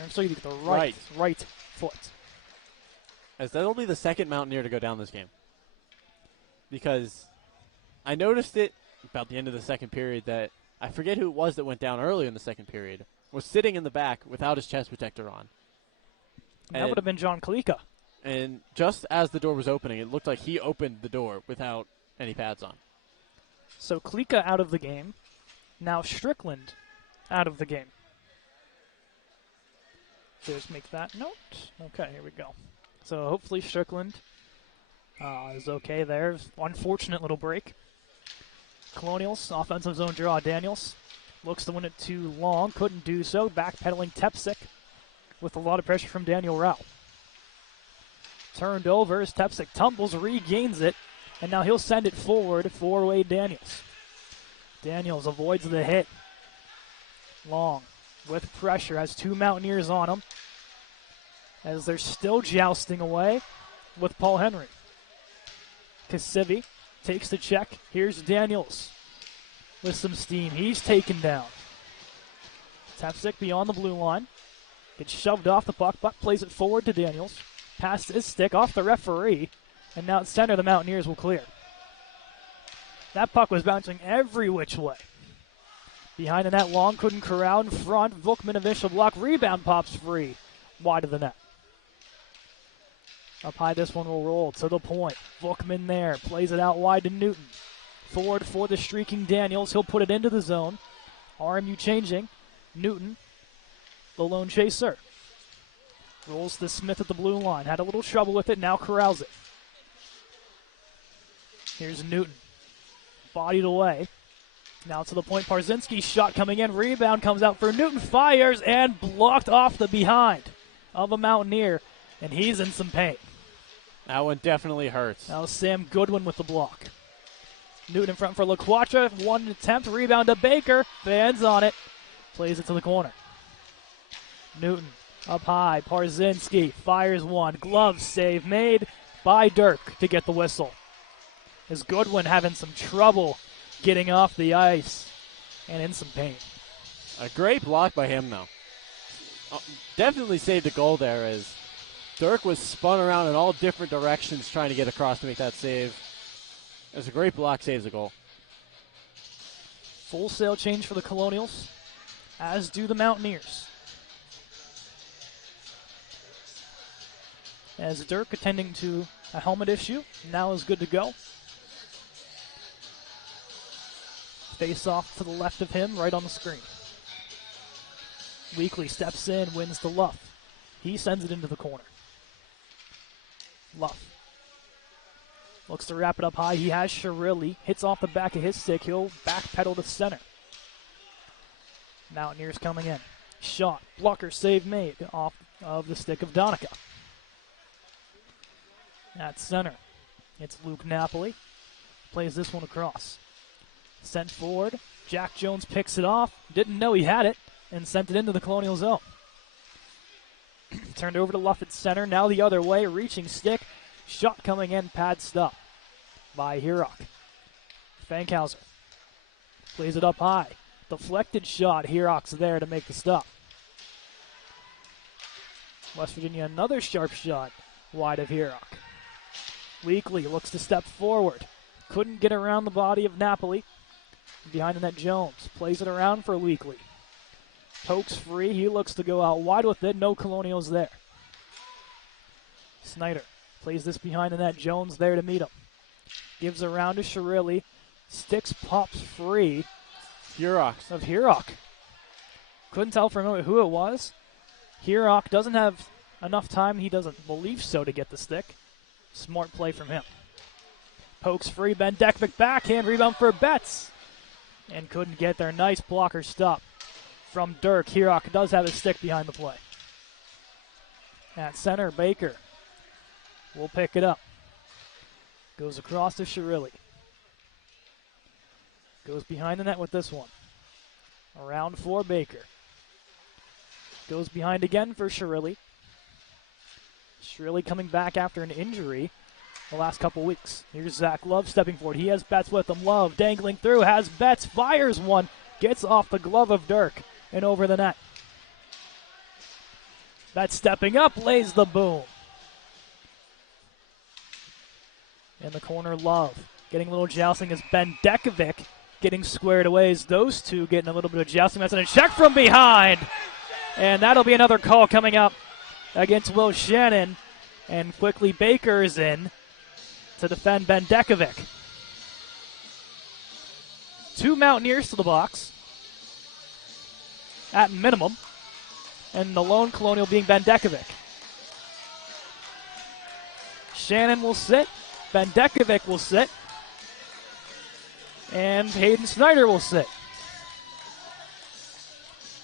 I'm sorry, the right foot. As that'll be the second Mountaineer to go down this game. Because I noticed it about the end of the second period that I forget who it was that went down early in the second period, was sitting in the back without his chest protector on. That would have been John Kalika. And just as the door was opening, it looked like he opened the door without any pads on. So Kalika out of the game. Now Strickland out of the game. Just make that note. Okay, here we go. So hopefully Strickland is okay there. Unfortunate little break. Colonials, offensive zone draw. Daniels looks to win it too long. Couldn't do so. Backpedaling Tepsik with a lot of pressure from Daniel Rao. Turned over as Tepsik tumbles, regains it, and now he'll send it forward for Wade Daniels. Daniels avoids the hit. Long with pressure, has two Mountaineers on him as they're still jousting away with Paul Henry. Kasivi takes the check. Here's Daniels with some steam. He's taken down. Tepsik beyond the blue line. Gets shoved off the puck. Buck plays it forward to Daniels. Past his stick off the referee. And now at center, the Mountaineers will clear. That puck was bouncing every which way. Behind the net, Long couldn't corral in front. Vukman initial block. Rebound pops free. Wide of the net. Up high, this one will roll to the point. Vukman there. Plays it out wide to Newton. Forward for the streaking Daniels. He'll put it into the zone. RMU changing. Newton, the lone chaser. Rolls to Smith at the blue line. Had a little trouble with it. Now corrals it. Here's Newton. Bodied away. Now to the point. Parzinski shot coming in. Rebound comes out for Newton. Fires and blocked off the behind of a Mountaineer. And he's in some pain. That one definitely hurts. Now Sam Goodwin with the block. Newton in front for LaQuatra. One attempt. Rebound to Baker. Fans on it. Plays it to the corner. Newton up high. Parzinski fires one. Glove save made by Dirk to get the whistle. As Goodwin having some trouble getting off the ice and in some pain. A great block by him, though. Definitely saved a goal there as Dirk was spun around in all different directions trying to get across to make that save. It was a great block, saves a goal. Full sail change for the Colonials, as do the Mountaineers. As Dirk attending to a helmet issue, now is good to go. Face off to the left of him, right on the screen. Weekly steps in, wins to Luff. He sends it into the corner. Luff looks to wrap it up high. He has Shirilli. Hits off the back of his stick. He'll backpedal to center. Mountaineers coming in. Shot. Blocker save made off of the stick of Donica. At center, it's Luke Napoli. Plays this one across. Sent forward. Jack Jones picks it off. Didn't know he had it and sent it into the Colonial zone. Turned over to Luff at center. Now the other way. Reaching stick. Shot coming in. Pad stop by Hirok. Fankhauser plays it up high. Deflected shot. Hirok's there to make the stop. West Virginia another sharp shot wide of Hirok. Weekly looks to step forward. Couldn't get around the body of Napoli. Behind the net, Jones plays it around for Weekly. Pokes free. He looks to go out wide with it. No Colonials there. Snyder plays this behind the net. Jones there to meet him. Gives around to Shirilli. Sticks pops free. Of Hirok. Couldn't tell for a moment who it was. Hirok doesn't have enough time. He doesn't believe so to get the stick. Smart play from him. Pokes free, Bendekovic backhand, rebound for Betts. And couldn't get there. Nice blocker stop from Dirk. Hirok does have his stick behind the play. At center, Baker will pick it up. Goes across to Shirilli. Goes behind the net with this one. Around for Baker. Goes behind again for Shirilli. Shirilli coming back after an injury the last couple weeks. Here's Zach Love stepping forward. He has Betts with him. Love dangling through, has Betts, fires one, gets off the glove of Dirk and over the net. Betts stepping up, lays the boom. In the corner, Love getting a little jousting as Bendekovic getting squared away as those two getting a little bit of jousting. That's a check from behind. And that'll be another call coming up against Will Shannon. And quickly Baker is in to defend Bendekovic. 2 Mountaineers to the box at minimum. And the lone Colonial being Bendekovic. Shannon will sit. Bendekovic will sit. And Hayden Snyder will sit.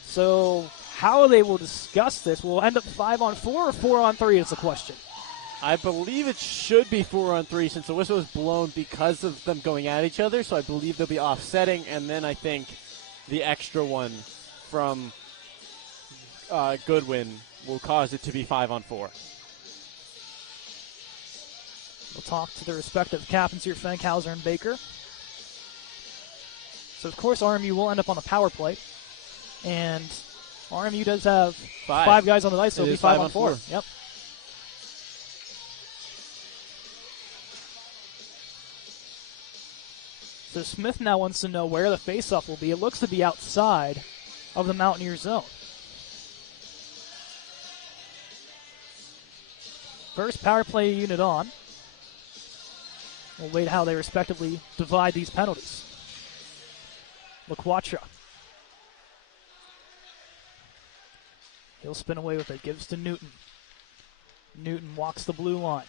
So how they will discuss this will end up 5-on-4 or 4-on-3 is the question. I believe it should be 4-on-3 since the whistle was blown because of them going at each other. So I believe they'll be offsetting. And then I think the extra one from Goodwin will cause it to be 5-on-4. We'll talk to the respective captains here, Fankhauser and Baker. So, of course, RMU will end up on the power play. And RMU does have 5 guys on the ice, so it'll be 5-on-4. Yep. So Smith now wants to know where the faceoff will be. It looks to be outside of the Mountaineer zone. First power play unit on. We'll wait how they respectively divide these penalties. LaQuatra. He'll spin away with it. Gives to Newton. Newton walks the blue line.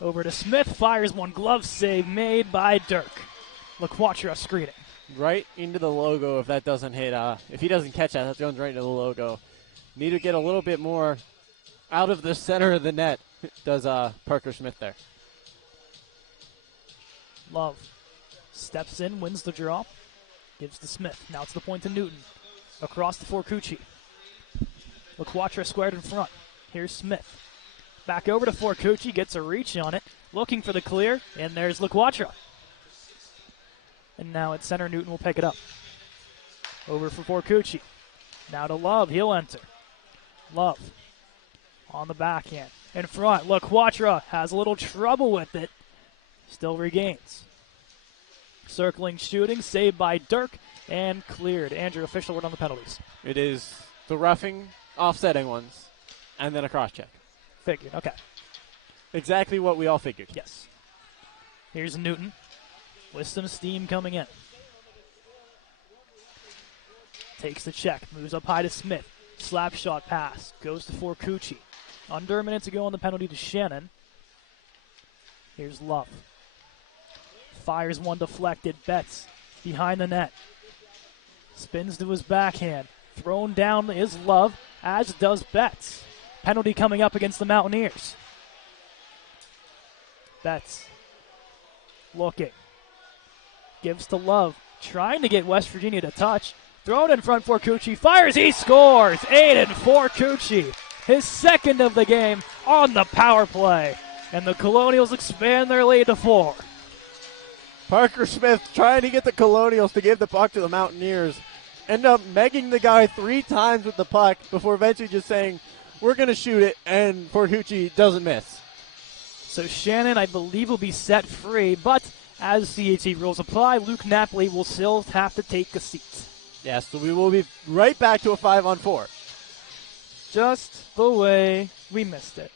Over to Smith. Fires one. Glove save made by Dirk. LaQuatra screening. Right into the logo if that doesn't hit. If he doesn't catch that goes right into the logo. Need to get a little bit more out of the center of the net. Does Parker Smith there. Love steps in, wins the draw. Gives to Smith. Now it's the point to Newton. Across to Forcucci. LaQuatra squared in front. Here's Smith. Back over to Forcucci. Gets a reach on it. Looking for the clear. And there's LaQuatra. And now at center, Newton will pick it up. Over for Forcucci. Now to Love. He'll enter. Love on the backhand. In front. LaQuatra has a little trouble with it. Still regains. Circling, shooting, saved by Dirk, and cleared. Andrew, official word on the penalties. It is the roughing, offsetting ones, and then a cross-check. Figured, okay. Exactly what we all figured. Yes. Here's Newton with some steam coming in. Takes the check, moves up high to Smith. Slap shot pass, goes to Forcucci. Under a minute to go on the penalty to Shannon. Here's Love. Fires one deflected. Betts behind the net. Spins to his backhand. Thrown down is Love, as does Betts. Penalty coming up against the Mountaineers. Betts looking. Gives to Love. Trying to get West Virginia to touch. Thrown in front for Forcucci. Fires. He scores. Aiden Forcucci. His second of the game on the power play. And the Colonials expand their lead to 4. Parker Smith trying to get the Colonials to give the puck to the Mountaineers. End up megging the guy 3 times with the puck before eventually just saying, we're going to shoot it, and Forcucci doesn't miss. So Shannon, I believe, will be set free, but as CAT rules apply, Luke Napoli will still have to take a seat. Yes, so we will be right back to a 5-on-4. Just the way we missed it.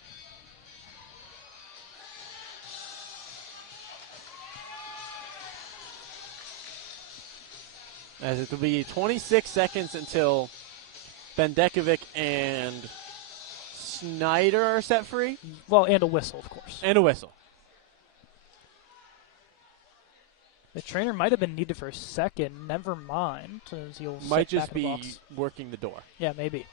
As it will be 26 seconds until Bendekovic and Snyder are set free. Well, and a whistle, of course. And a whistle. The trainer might have been needed for a second. Never mind. He'll Might sit just back in the be box. working the door. Yeah, maybe.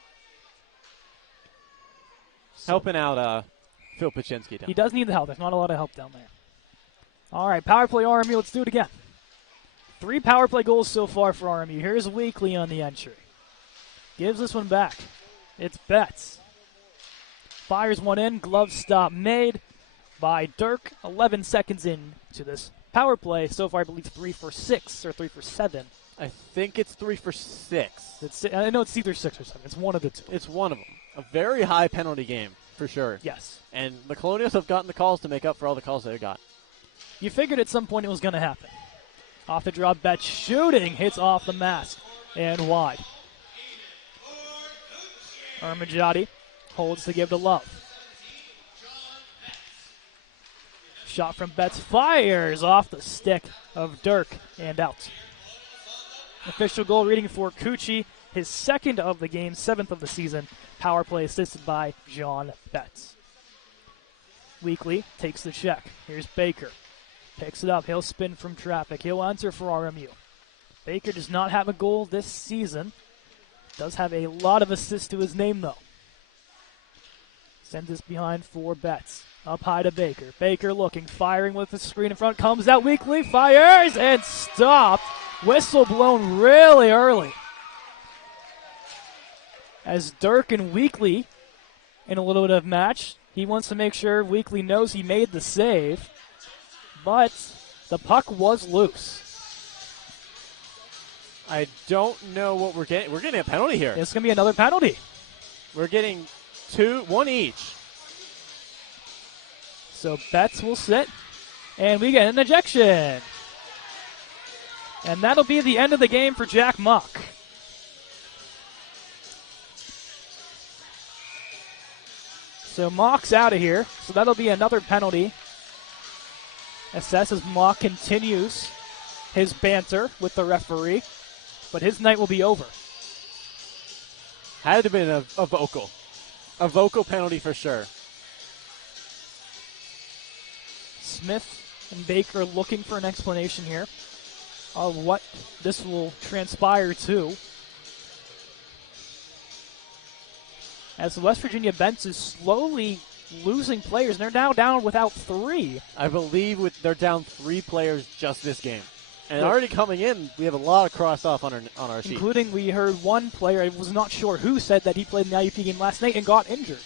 Helping out Phil Pachinski down. He does need the help. There's not a lot of help down there. All right, power play RMU. Let's do it again. 3 power play goals so far for RMU. Here's Weekly on the entry. Gives this one back. It's Betts. Fires one in. Glove stop made by Dirk. 11 seconds in to this power play. So far, I believe 3 for 6 or 3 for 7. I think it's 3 for 6. I know it's either 6 or 7. It's one of the two. It's one of them. A very high penalty game, for sure. Yes. And the Colonials have gotten the calls to make up for all the calls they got. You figured at some point it was going to happen. Off the draw, Betts shooting. Hits off the mask and wide. Armajati holds to give to Love. Shot from Betts fires off the stick of Dirk and out. Official goal reading for Cucci, his 2nd of the game, 7th of the season. Power play assisted by John Betts. Weekly takes the check. Here's Baker. Picks it up. He'll spin from traffic. He'll answer for RMU. Baker does not have a goal this season. Does have a lot of assists to his name, though. Sends this behind for Betts. Up high to Baker. Baker looking, firing with the screen in front. Comes out Weekly, fires, and stopped. Whistle blown really early. As Dirk and Weekly in a little bit of match, he wants to make sure Weekly knows he made the save. But the puck was loose. I don't know what we're getting. We're getting a penalty here. It's going to be another penalty. We're getting 1 each. So Betts will sit, and we get an ejection. And that'll be the end of the game for Jack Mock. So Mock's out of here, so that'll be another penalty. Assesses Mock continues his banter with the referee, but his night will be over. Had to have been a vocal. A vocal penalty for sure. Smith and Baker looking for an explanation here of what this will transpire to. As the West Virginia bench is slowly losing players, and they're now down without 3. I believe they're down 3 players just this game. And already coming in, we have a lot of cross off on our sheet. Including, we heard one player, I was not sure who, said that he played in the IUP game last night and got injured.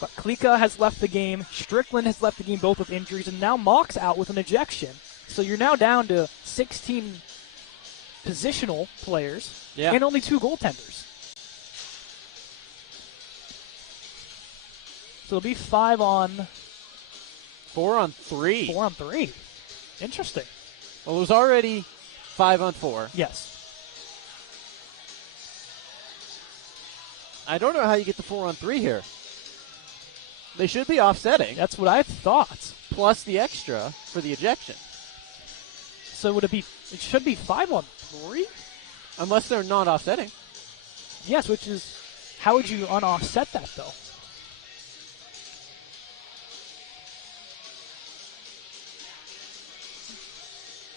But Klika has left the game, Strickland has left the game, both with injuries, and now Mock's out with an ejection. So you're now down to 16 positional players and only 2 goaltenders. So it'll be 4 on 3. 4 on 3. Interesting. Well, it was already 5 on 4. Yes. I don't know how you get the 4 on 3 here. They should be offsetting. That's what I thought. Plus the extra for the ejection. So would it be? It should be 5 on 3? Unless they're not offsetting. Yes, which is, how would you unoffset that, though?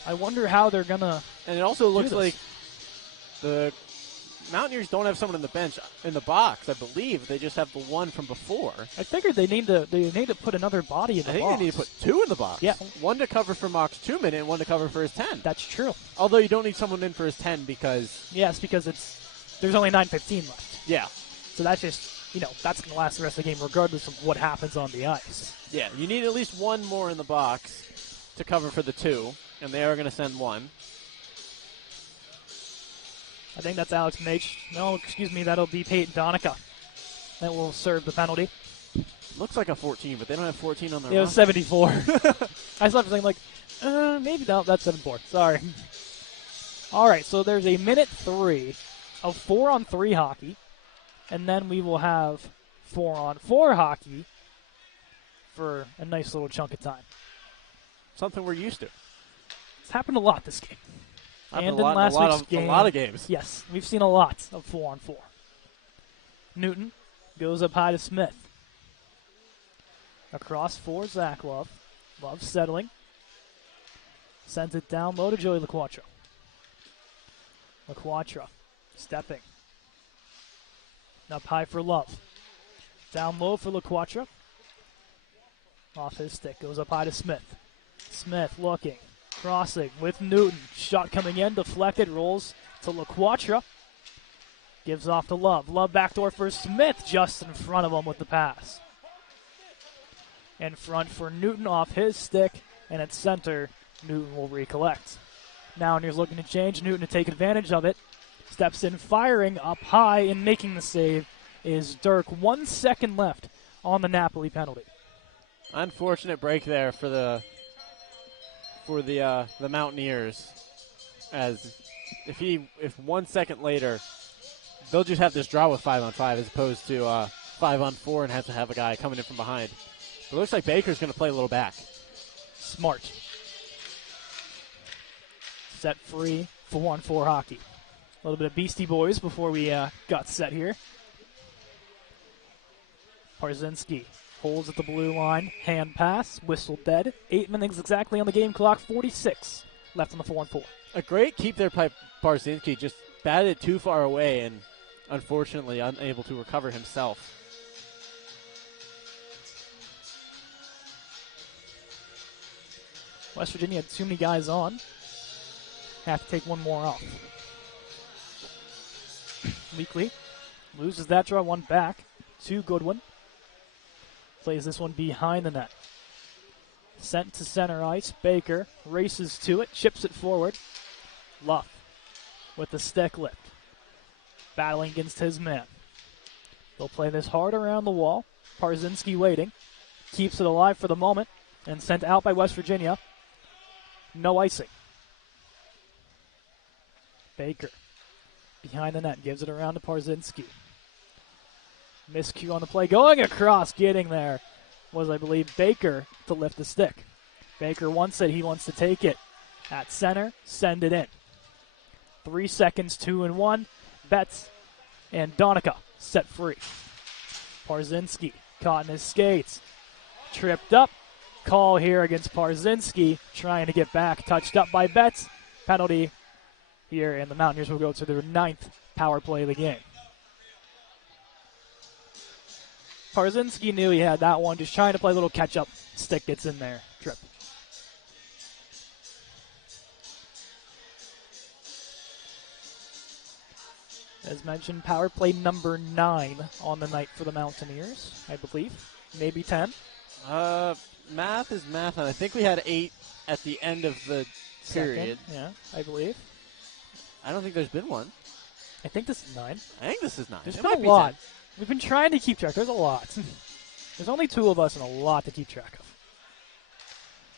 I wonder how they're going to. And it also looks like the Mountaineers don't have someone in the bench in the box, I believe. They just have the one from before. I figured they need to put another body in the box. I think they need to put 2 in the box. Yeah. One to cover for Mock's 2-minute and one to cover for his 10. That's true. Although you don't need someone in for his 10 because... Yes, because there's only 9:15 left. Yeah. So that's just, that's going to last the rest of the game regardless of what happens on the ice. Yeah, you need at least one more in the box to cover for the 2, and they are going to send 1. I think that's Alex Mage. No, excuse me, that'll be Peyton Donica. That will serve the penalty. Looks like a 14, but they don't have 14 on their It was 74. I saw something like, maybe no, that's 74. Sorry. All right, so there's a minute 3 of 4 on 3 hockey, and then we will have 4 on 4 hockey for a nice little chunk of time. Something we're used to. It's happened a lot this game. And in last week's game. A lot of games. Yes, we've seen a lot of 4 on 4. Newton goes up high to Smith. Across for Zach Love. Love settling. Sends it down low to Joey LaQuatra. LaQuatra stepping. Up high for Love. Down low for LaQuatra. Off his stick. Goes up high to Smith. Smith looking. Crossing with Newton. Shot coming in. Deflected. Rolls to LaQuatra. Gives off to Love. Love backdoor for Smith. Just in front of him with the pass. In front for Newton off his stick. And at center, Newton will recollect. Now Near's looking to change. Newton to take advantage of it. Steps in, firing up high, and making the save is Dirk. 1 second left on the Napoli penalty. Unfortunate break there for the Mountaineers. As if 1 second later, they'll just have this draw with 5-on-5 as opposed to 5-on-4 and have to have a guy coming in from behind. But it looks like Baker's going to play a little back. Smart. Set free for 1-4 hockey. A little bit of Beastie Boys before we got set here. Parzinski holds at the blue line. Hand pass. Whistle dead. 8 minutes exactly on the game clock. 46 left on the 4-on-4. A great keep there by Parzinski. Just batted too far away and unfortunately unable to recover himself. West Virginia had too many guys on. Have to take one more off. Weekly loses that draw, one back to Goodwin. Plays this one behind the net. Sent to center ice. Baker races to it, chips it forward. Luff with the stick lift. Battling against his man. They'll play this hard around the wall. Parzinski waiting. Keeps it alive for the moment and sent out by West Virginia. No icing. Baker behind the net, gives it around to Parzinski. Miscue on the play, going across, getting there was, I believe, Baker to lift the stick. Baker wants it, he wants to take it. At center, send it in. 3 seconds, 2-1. Betts and Donica set free. Parzinski caught in his skates. Tripped up. Call here against Parzinski, trying to get back. Touched up by Betts. Penalty here, and the Mountaineers will go to their 9th power play of the game. Parzinski knew he had that one, just trying to play a little catch-up. Stick gets in there. Trip. As mentioned, power play number 9 on the night for the Mountaineers, I believe. Maybe 10. Math is math, and I think we had 8 at the end of the period. Second, yeah, I believe. I don't think there's been one. I think this is 9. I think this is 9. There's It been might a be lot. 10. We've been trying to keep track. There's a lot. There's only 2 of us and a lot to keep track of.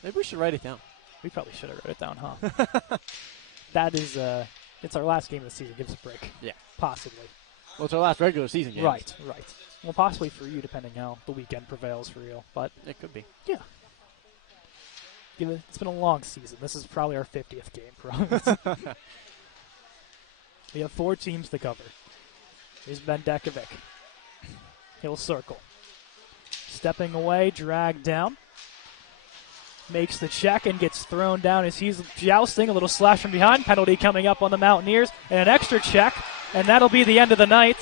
Maybe we should write it down. We probably should have wrote it down, huh? That is, it's our last game of the season. Give us a break. Yeah. Possibly. Well, it's our last regular season game. Right. Well, possibly for you, depending how the weekend prevails for you. But It could be. yeah. It's been a long season. This is probably our 50th game, probably. We have 4 teams to cover. Here's Bendekovic. He'll circle. Stepping away, dragged down. Makes the check and gets thrown down as he's jousting. A little slash from behind. Penalty coming up on the Mountaineers. And an extra check. And that'll be the end of the night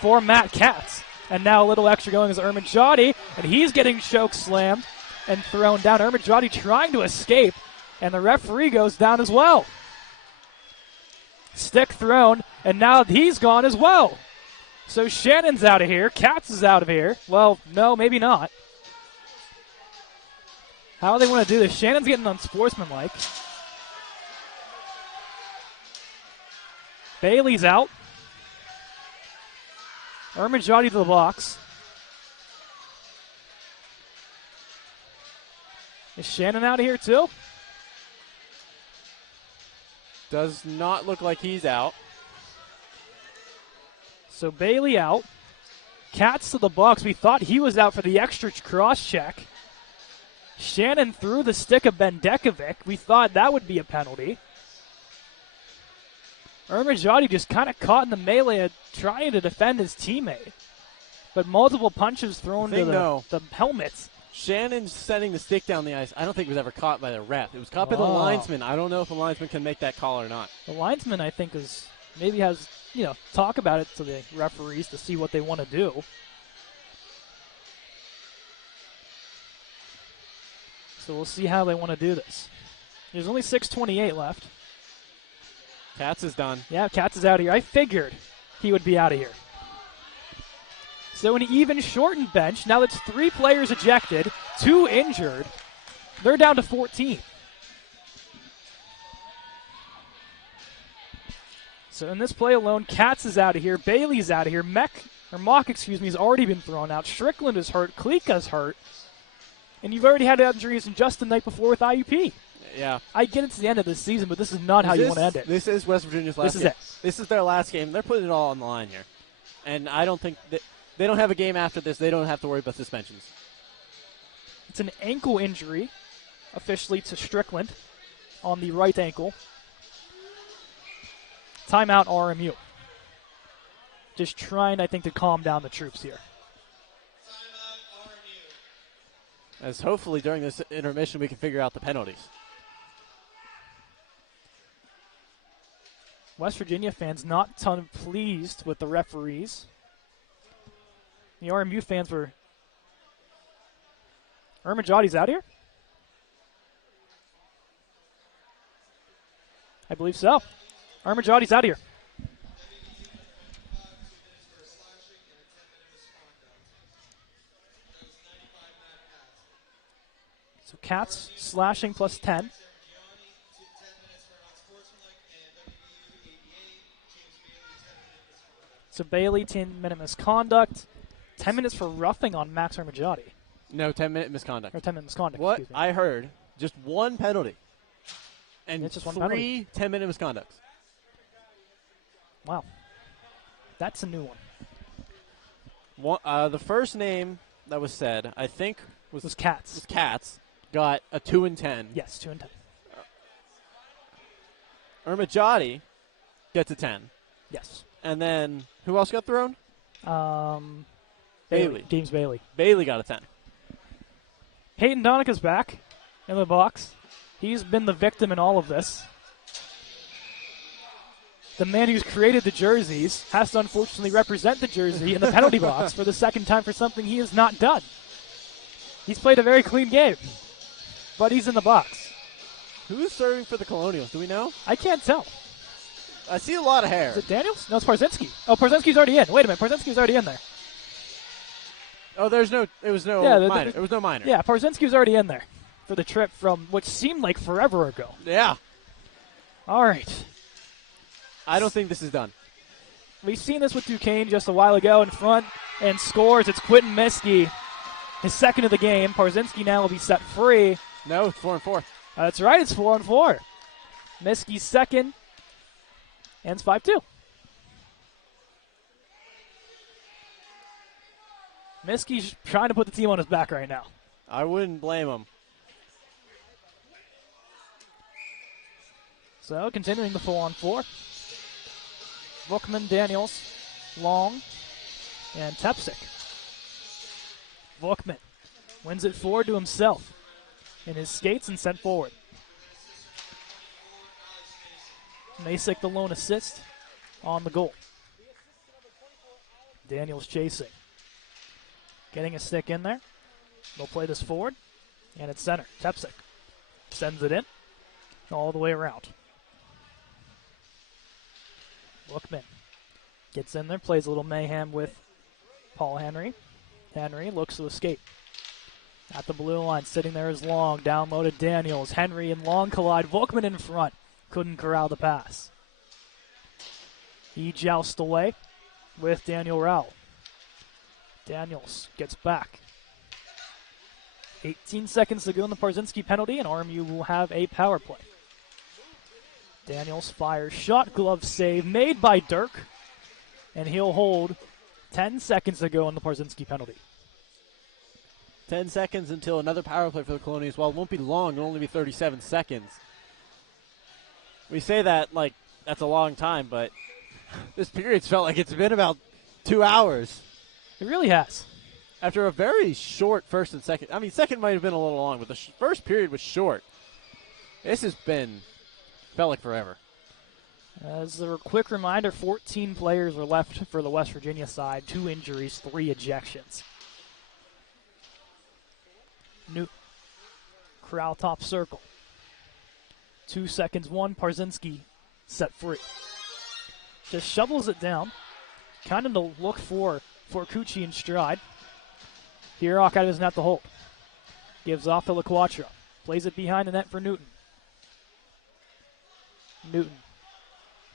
for Matt Katz. And now a little extra going is Ermanjadi. And he's getting choke slammed and thrown down. Ermanjadi trying to escape. And the referee goes down as well. Stick thrown. And now he's gone as well. So Shannon's out of here. Katz is out of here. Well, no, maybe not. How do they want to do this? Shannon's getting unsportsmanlike. Bailey's out. Ermanjadi to the box. Is Shannon out of here too? Does not look like he's out. So Bailey out. Katz to the box. We thought he was out for the extra cross check. Shannon threw the stick of Bendekovic. We thought that would be a penalty. Ermanjadi just kind of caught in the melee trying to defend his teammate. but multiple punches thrown to the helmets. Shannon's sending the stick down the ice. I don't think it was ever caught by the ref. It was caught by the linesman. I don't know if a linesman can make that call or not. The linesman, I think, has talk about it to the referees to see what they want to do. So we'll see how they want to do this. There's only 6:28 left. Katz is done. Yeah, Katz is out of here. I figured he would be out of here. So an even shortened bench. Now that's 3 players ejected, 2 injured. They're down to 14. So in this play alone, Katz is out of here. Bailey's out of here. Mock, has already been thrown out. Strickland is hurt. Klika's hurt. And you've already had injuries just the night before with IUP. Yeah. I get it's the end of the season, but this is not how you want to end it. This is West Virginia's last game. This is their last game. They're putting it all on the line here. And I don't think that they don't have a game after this. They don't have to worry about suspensions. It's an ankle injury, officially to Strickland on the right ankle. Timeout RMU. Just trying, I think, to calm down the troops here. As hopefully during this intermission we can figure out the penalties. West Virginia fans not ton pleased with the referees. The RMU fans were... Ermajati's out here? I believe so. Ermajati's out here. So Katz slashing plus 10. So Bailey, 10-minute misconduct. 10 minutes for roughing on Max Ermajati. No, 10-minute misconduct. Or 10-minute misconduct, What I heard, just one penalty. And it's just one 3 10-minute misconducts. Wow. That's a new one. The first name that was said, I think, was Katz. Was Katz. Got a 2 and 10. Yes, 2 and 10. Ermajati gets a 10. Yes. And then, who else got thrown? Bailey. James Bailey. Bailey got a 10. Peyton Donica's back in the box. He's been the victim in all of this. The man who's created the jerseys has to unfortunately represent the jersey in the penalty box for the second time for something he has not done. He's played a very clean game, but he's in the box. Who's serving for the Colonials? Do we know? I can't tell. I see a lot of hair. Is it Daniels? No, it's Parzinski. Oh, Parzinski's already in. Wait a minute, Parzinski's already in there. Oh, it was no minor. It was no minor. Yeah, Parzinski was already in there for the trip from what seemed like forever ago. Yeah. All right. I don't think this is done. We've seen this with Duquesne just a while ago in front and scores. It's Quentin Miskey, his second of the game. Parzinski now will be set free. No, it's 4 and 4. That's right, it's 4 and 4. Miskey's second, and it's 5-2. Miskey's trying to put the team on his back right now. I wouldn't blame him. So, continuing the 4-on-4. Bookman, Daniels, Long, and Tepsick. Bookman wins it forward to himself in his skates and sent forward. Masick the lone assist on the goal. Daniels chasing. Getting a stick in there. They'll play this forward, and it's center. Tepsick sends it in all the way around. Bookman gets in there, plays a little mayhem with Paul Henry. Henry looks to escape. At the blue line, sitting there is Long. Down low to Daniels. Henry and Long collide. Bookman in front. Couldn't corral the pass. He jousts away with Daniel Rowell. Daniels gets back. 18 seconds to go in the Parzinski penalty, and RMU will have a power play. Daniels fires shot, glove save made by Dirk, and he'll hold 10 seconds to go in the Parzinski penalty. 10 seconds until another power play for the Colonials. While it won't be long, it'll only be 37 seconds. We say that like that's a long time, but this period's felt like it's been about 2 hours. It really has. After a very short first and second. I mean, second might have been a little long, but the first period was short. This has felt like forever. As a quick reminder, 14 players were left for the West Virginia side. 2 injuries, 3 ejections. New Corral top circle. 2 seconds, 1. Parzinski set free. Just shovels it down. Kind of to look for Cucci in stride. Hirok out of his net to hold. Gives off to LaQuatra. Plays it behind the net for Newton. Newton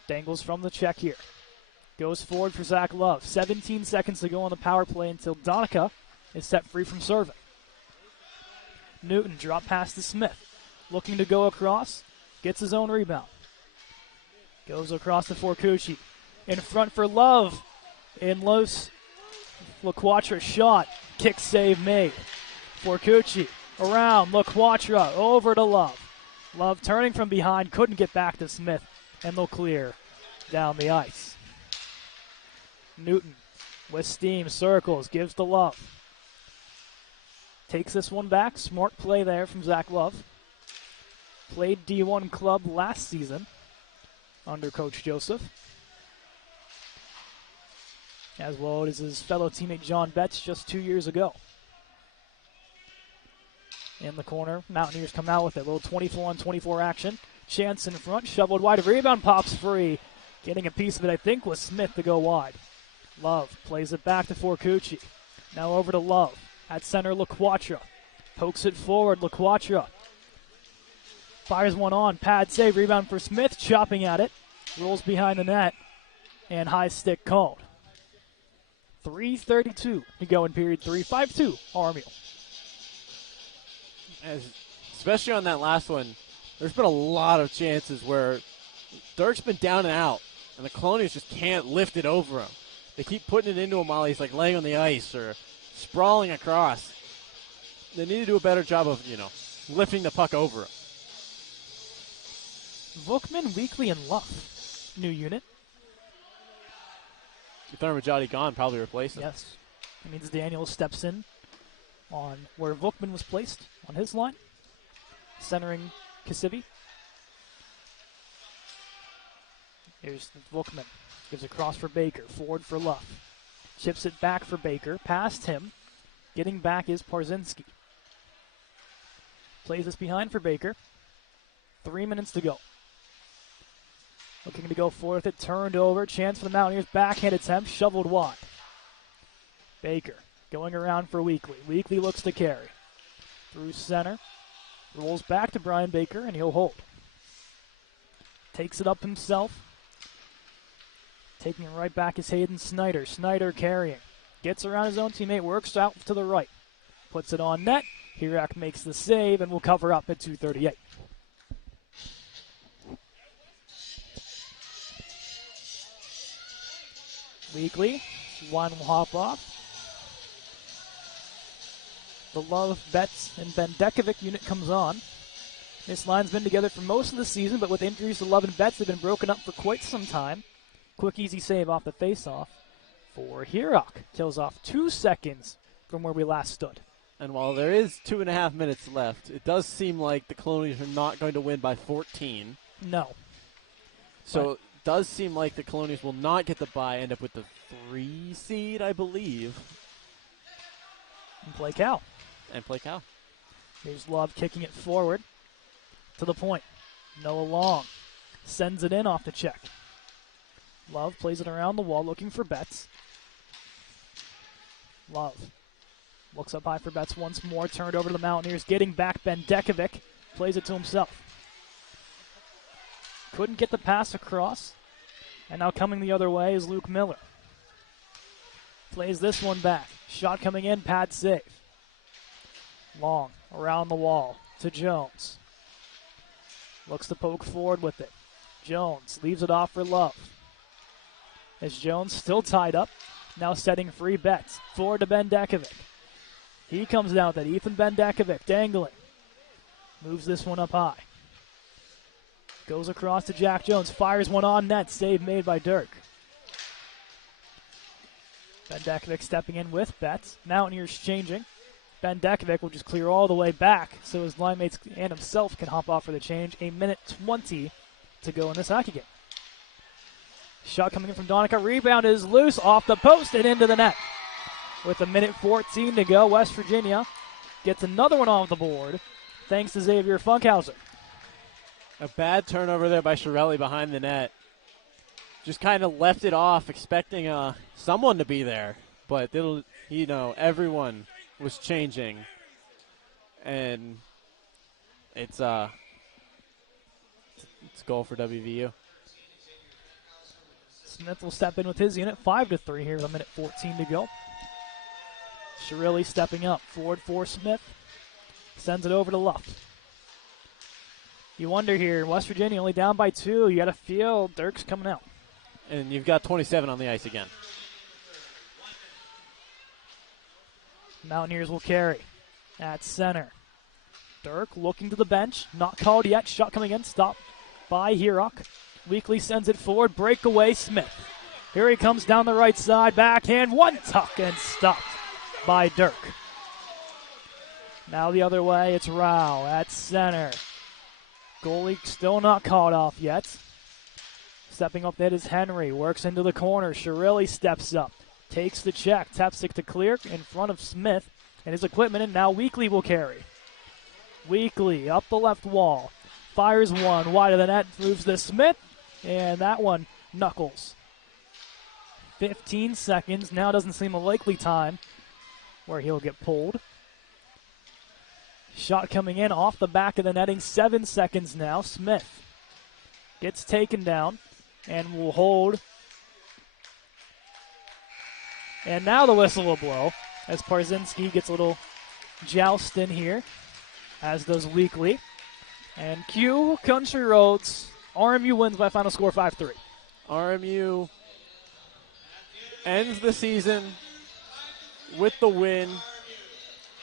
dangles from the check here. Goes forward for Zach Love. 17 seconds to go on the power play until Donica is set free from serving. Newton drop pass to Smith. Looking to go across. Gets his own rebound. Goes across to Forcucci. In front for Love. In Los LaQuatra shot. Kick save made. Forcucci around. LaQuatra over to Love. Love turning from behind. Couldn't get back to Smith. And they'll clear down the ice. Newton with steam. Circles. Gives to Love. Takes this one back. Smart play there from Zach Love. Played D1 club last season under Coach Joseph, as well as his fellow teammate John Betts just 2 years ago. In the corner, Mountaineers come out with it. A little 24-on-24 action. Chance in front, shoveled wide. Rebound pops free. Getting a piece of it, I think, was Smith to go wide. Love plays it back to Forcucci. Now over to Love. At center, LaQuatra. Pokes it forward, LaQuatra. Fires one on, pad save, rebound for Smith, chopping at it. Rolls behind the net, and high stick called. 3:32 to go in period 3, 5-2, RMU. Especially on that last one, there's been a lot of chances where Dirk's been down and out, and the Colonials just can't lift it over him. They keep putting it into him while he's like laying on the ice or sprawling across. They need to do a better job of, lifting the puck over him. Vukman, Weekly, and Luff. New unit. Thurmajati gone, probably replaced him. Yes. It means Daniel steps in on where Vukman was placed on his line. Centering Kasivi. Here's Vukman. Gives a cross for Baker. Forward for Luff. Chips it back for Baker. Past him. Getting back is Parzinski. Plays this behind for Baker. 3 minutes to go. Looking to go forth it. Turned over. Chance for the Mountaineers. Backhand attempt. Shoveled wide. Baker going around for Weekly. Weekly looks to carry. Through center. Rolls back to Brian Baker, and he'll hold. Takes it up himself. Taking it right back is Hayden Snyder. Snyder carrying. Gets around his own teammate. Works out to the right. Puts it on net. Hirak makes the save, and will cover up at 2:38. Weekly. One will hop off. The Love, Betts, and Bendekovic unit comes on. This line's been together for most of the season, but with injuries to Love and Betts, they've been broken up for quite some time. Quick, easy save off the face-off for Hirok. Kills off 2 seconds from where we last stood. And while there is 2.5 minutes left, it does seem like the Colonials are not going to win by 14. No. So it does seem like the Colonials will not get the bye, end up with the 3 seed, I believe. And play Cal. Here's Love kicking it forward to the point. Noah Long sends it in off the check. Love plays it around the wall looking for Betts. Love looks up high for Betts once more. Turned over to the Mountaineers. Getting back Bendekovic. Plays it to himself. Couldn't get the pass across. And now coming the other way is Luke Miller. Plays this one back. Shot coming in. Pad save. Long around the wall to Jones. Looks to poke forward with it. Jones leaves it off for Love. As Jones still tied up. Now setting free Betts. Forward to Bendekovic. He comes down with it. Ethan Bendekovic dangling. Moves this one up high. Goes across to Jack Jones. Fires one on net. Save made by Dirk. Bendekovic stepping in with Betts. Mountaineers changing. Bendekovic will just clear all the way back so his line mates and himself can hop off for the change. 1:20 to go in this hockey game. Shot coming in from Donica. Rebound is loose off the post and into the net. With 1:14 to go, West Virginia gets another one off the board thanks to Xavier Funkhauser. A bad turnover there by Shirelli behind the net. Just kind of left it off, expecting someone to be there. But, everyone was changing. And it's a goal for WVU. Smith will step in with his unit. 5-3 here with 1:14 to go. Shirelli stepping up. Forward for Smith. Sends it over to Luff. You wonder here, West Virginia only down by 2. You got to feel Dirk's coming out. And you've got 27 on the ice again. Mountaineers will carry at center. Dirk looking to the bench. Not called yet. Shot coming in. Stopped by Herock. Weekly sends it forward. Breakaway Smith. Here he comes down the right side. Backhand. One tuck and stopped by Dirk. Now the other way. It's Rao at center. Goalie still not caught off yet. Stepping up, that is Henry. Works into the corner. Shirelli steps up. Takes the check. Tap stick to clear in front of Smith and his equipment, and now Weekly will carry. Weekly up the left wall. Fires one wide of the net. Moves to Smith, and that one knuckles. 15 seconds. Now doesn't seem a likely time where he'll get pulled. Shot coming in off the back of the netting. 7 seconds now. Smith gets taken down and will hold. And now the whistle will blow as Parzinski gets a little joust in here, as does Weekly. And cue Country Roads. RMU wins by final score 5-3. RMU ends the season with the win.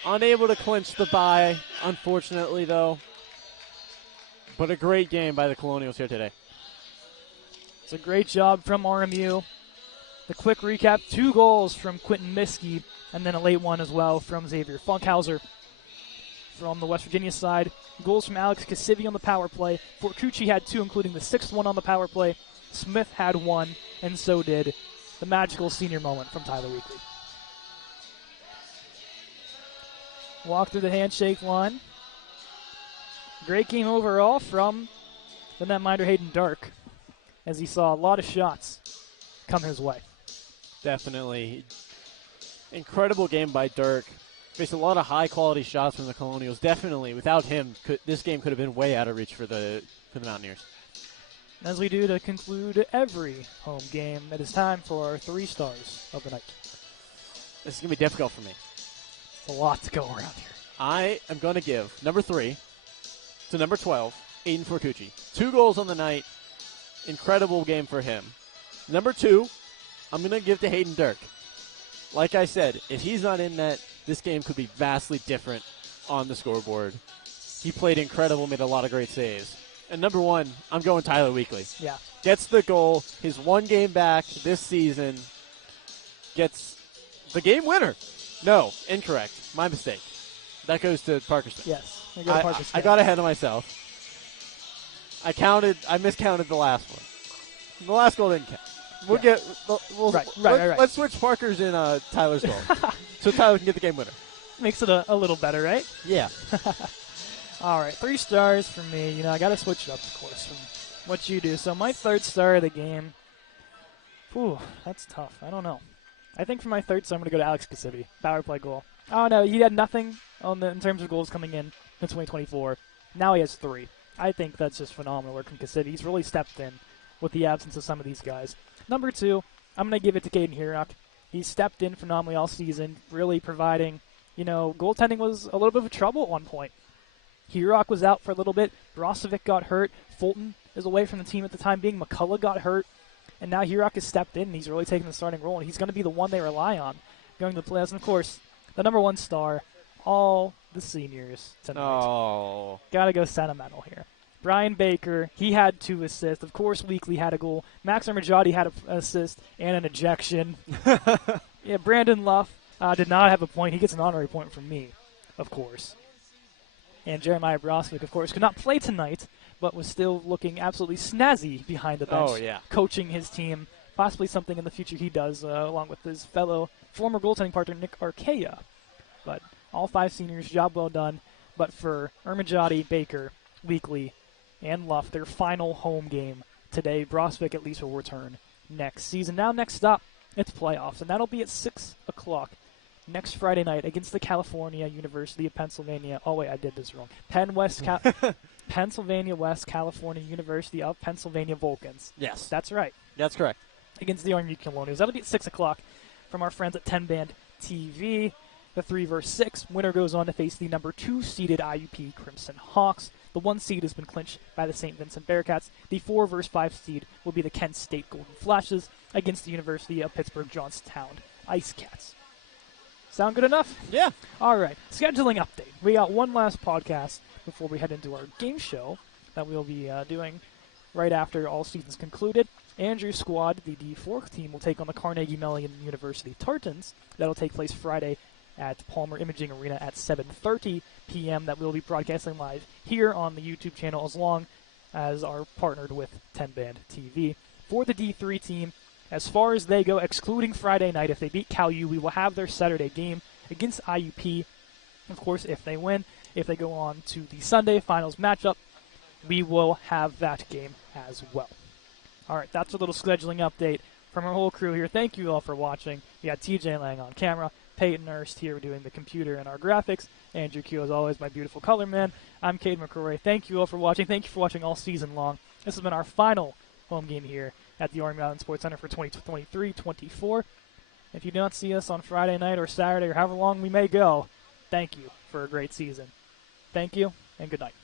Unable to clinch the bye, unfortunately, though. But a great game by the Colonials here today. It's a great job from RMU. The quick recap, 2 goals from Quentin Miskey, and then a late one as well from Xavier Funkhauser. From the West Virginia side, goals from Alex Cassivi on the power play. Fort Cucci had 2, including the 6th one on the power play. Smith had 1, and so did the magical senior moment from Tyler Weekly. Walk through the handshake line. Great game overall from the netminder Hayden Dark, as he saw a lot of shots come his way. Definitely. Incredible game by Dirk. Faced a lot of high-quality shots from the Colonials. Definitely, without him, this game could have been way out of reach for the Mountaineers. As we do to conclude every home game, it is time for our 3 stars of the night. This is going to be difficult for me. A lot to go around here. I am going to give number 3 to number 12, Aiden Forcucci. 2 goals on the night. Incredible game for him. Number 2, I'm going to give to Hayden Dirk. Like I said, if he's not in net, this game could be vastly different on the scoreboard. He played incredible, made a lot of great saves. And number 1, I'm going Tyler Weekly. Yeah. Gets the goal, his 1 game back this season, gets the game winner. No, incorrect. My mistake. That goes to Parkerston. Yes. I got ahead of myself. I miscounted the last one. The last goal didn't count. Right. Let's switch Parker's in Tyler's goal. So Tyler can get the game winner. Makes it a little better, right? Yeah. All right, 3 stars for me. I got to switch it up, of course, from what you do. So my 3rd star of the game, that's tough. I don't know. I think for my 3rd star, I'm going to go to Alex Cassivi. Power play goal. Oh, no, he had nothing in terms of goals coming in 2024. Now he has 3. I think that's just phenomenal work from Cassivi. He's really stepped in with the absence of some of these guys. Number 2, I'm going to give it to Caden Herock. He's stepped in phenomenally all season, really providing, goaltending was a little bit of trouble at one point. Herock was out for a little bit. Brozovic got hurt. Fulton is away from the team at the time being. McCullough got hurt. And now Herock has stepped in, and he's really taken the starting role, and he's going to be the one they rely on going to the playoffs. And, of course, the number 1 star, all the seniors tonight. Oh. Got to go sentimental here. Brian Baker, he had 2 assists. Of course, Weekly had a goal. Max Armajati had an assist and an ejection. Yeah, Brandon Luff did not have a point. He gets an honorary point from me, of course. And Jeremiah Broswick, of course, could not play tonight, but was still looking absolutely snazzy behind the bench, coaching his team. Possibly something in the future he does, along with his fellow former goaltending partner, Nick Arkea. But all 5 seniors, job well done. But for Ermajati, Baker, Weekly, and Luff, their final home game today, Broswick at least will return next season. Now next up, it's playoffs, and that'll be at 6 o'clock next Friday night against the California University of Pennsylvania. Oh, wait, I did this wrong. Pennsylvania West California University of Pennsylvania Vulcans. Yes. That's right. That's correct. Against the RMU Colonials. That'll be at 6 o'clock from our friends at 10 Band TV. The 3 vs. 6 winner goes on to face the number 2 seeded IUP Crimson Hawks. The 1 seed has been clinched by the St. Vincent Bearcats. The 4 vs. 5 seed will be the Kent State Golden Flashes against the University of Pittsburgh Johnstown Ice Cats. Sound good enough? Yeah. All right. Scheduling update. We got one last podcast before we head into our game show that we'll be doing right after all season's concluded. Andrew's squad, the D4 team, will take on the Carnegie Mellon University Tartans. That'll take place Friday at Palmer Imaging Arena at 7:30 p.m. That we'll be broadcasting live here on the YouTube channel, as long as are partnered with 10 Band TV. For the D3 team, as far as they go, excluding Friday night, if they beat Cal U, we will have their Saturday game against IUP. Of course, if they win, if they go on to the Sunday finals matchup, we will have that game as well. All right, that's a little scheduling update from our whole crew here. Thank you all for watching. We got TJ Lang on camera, Peyton Erst here doing the computer and our graphics, Andrew Q, as always, my beautiful color man. I'm Cade McCrory. Thank you all for watching. Thank you for watching all season long. This has been our final home game here at the Army Island Sports Center for 2023-24. If you don't see us on Friday night or Saturday or however long we may go, thank you for a great season. Thank you, and good night.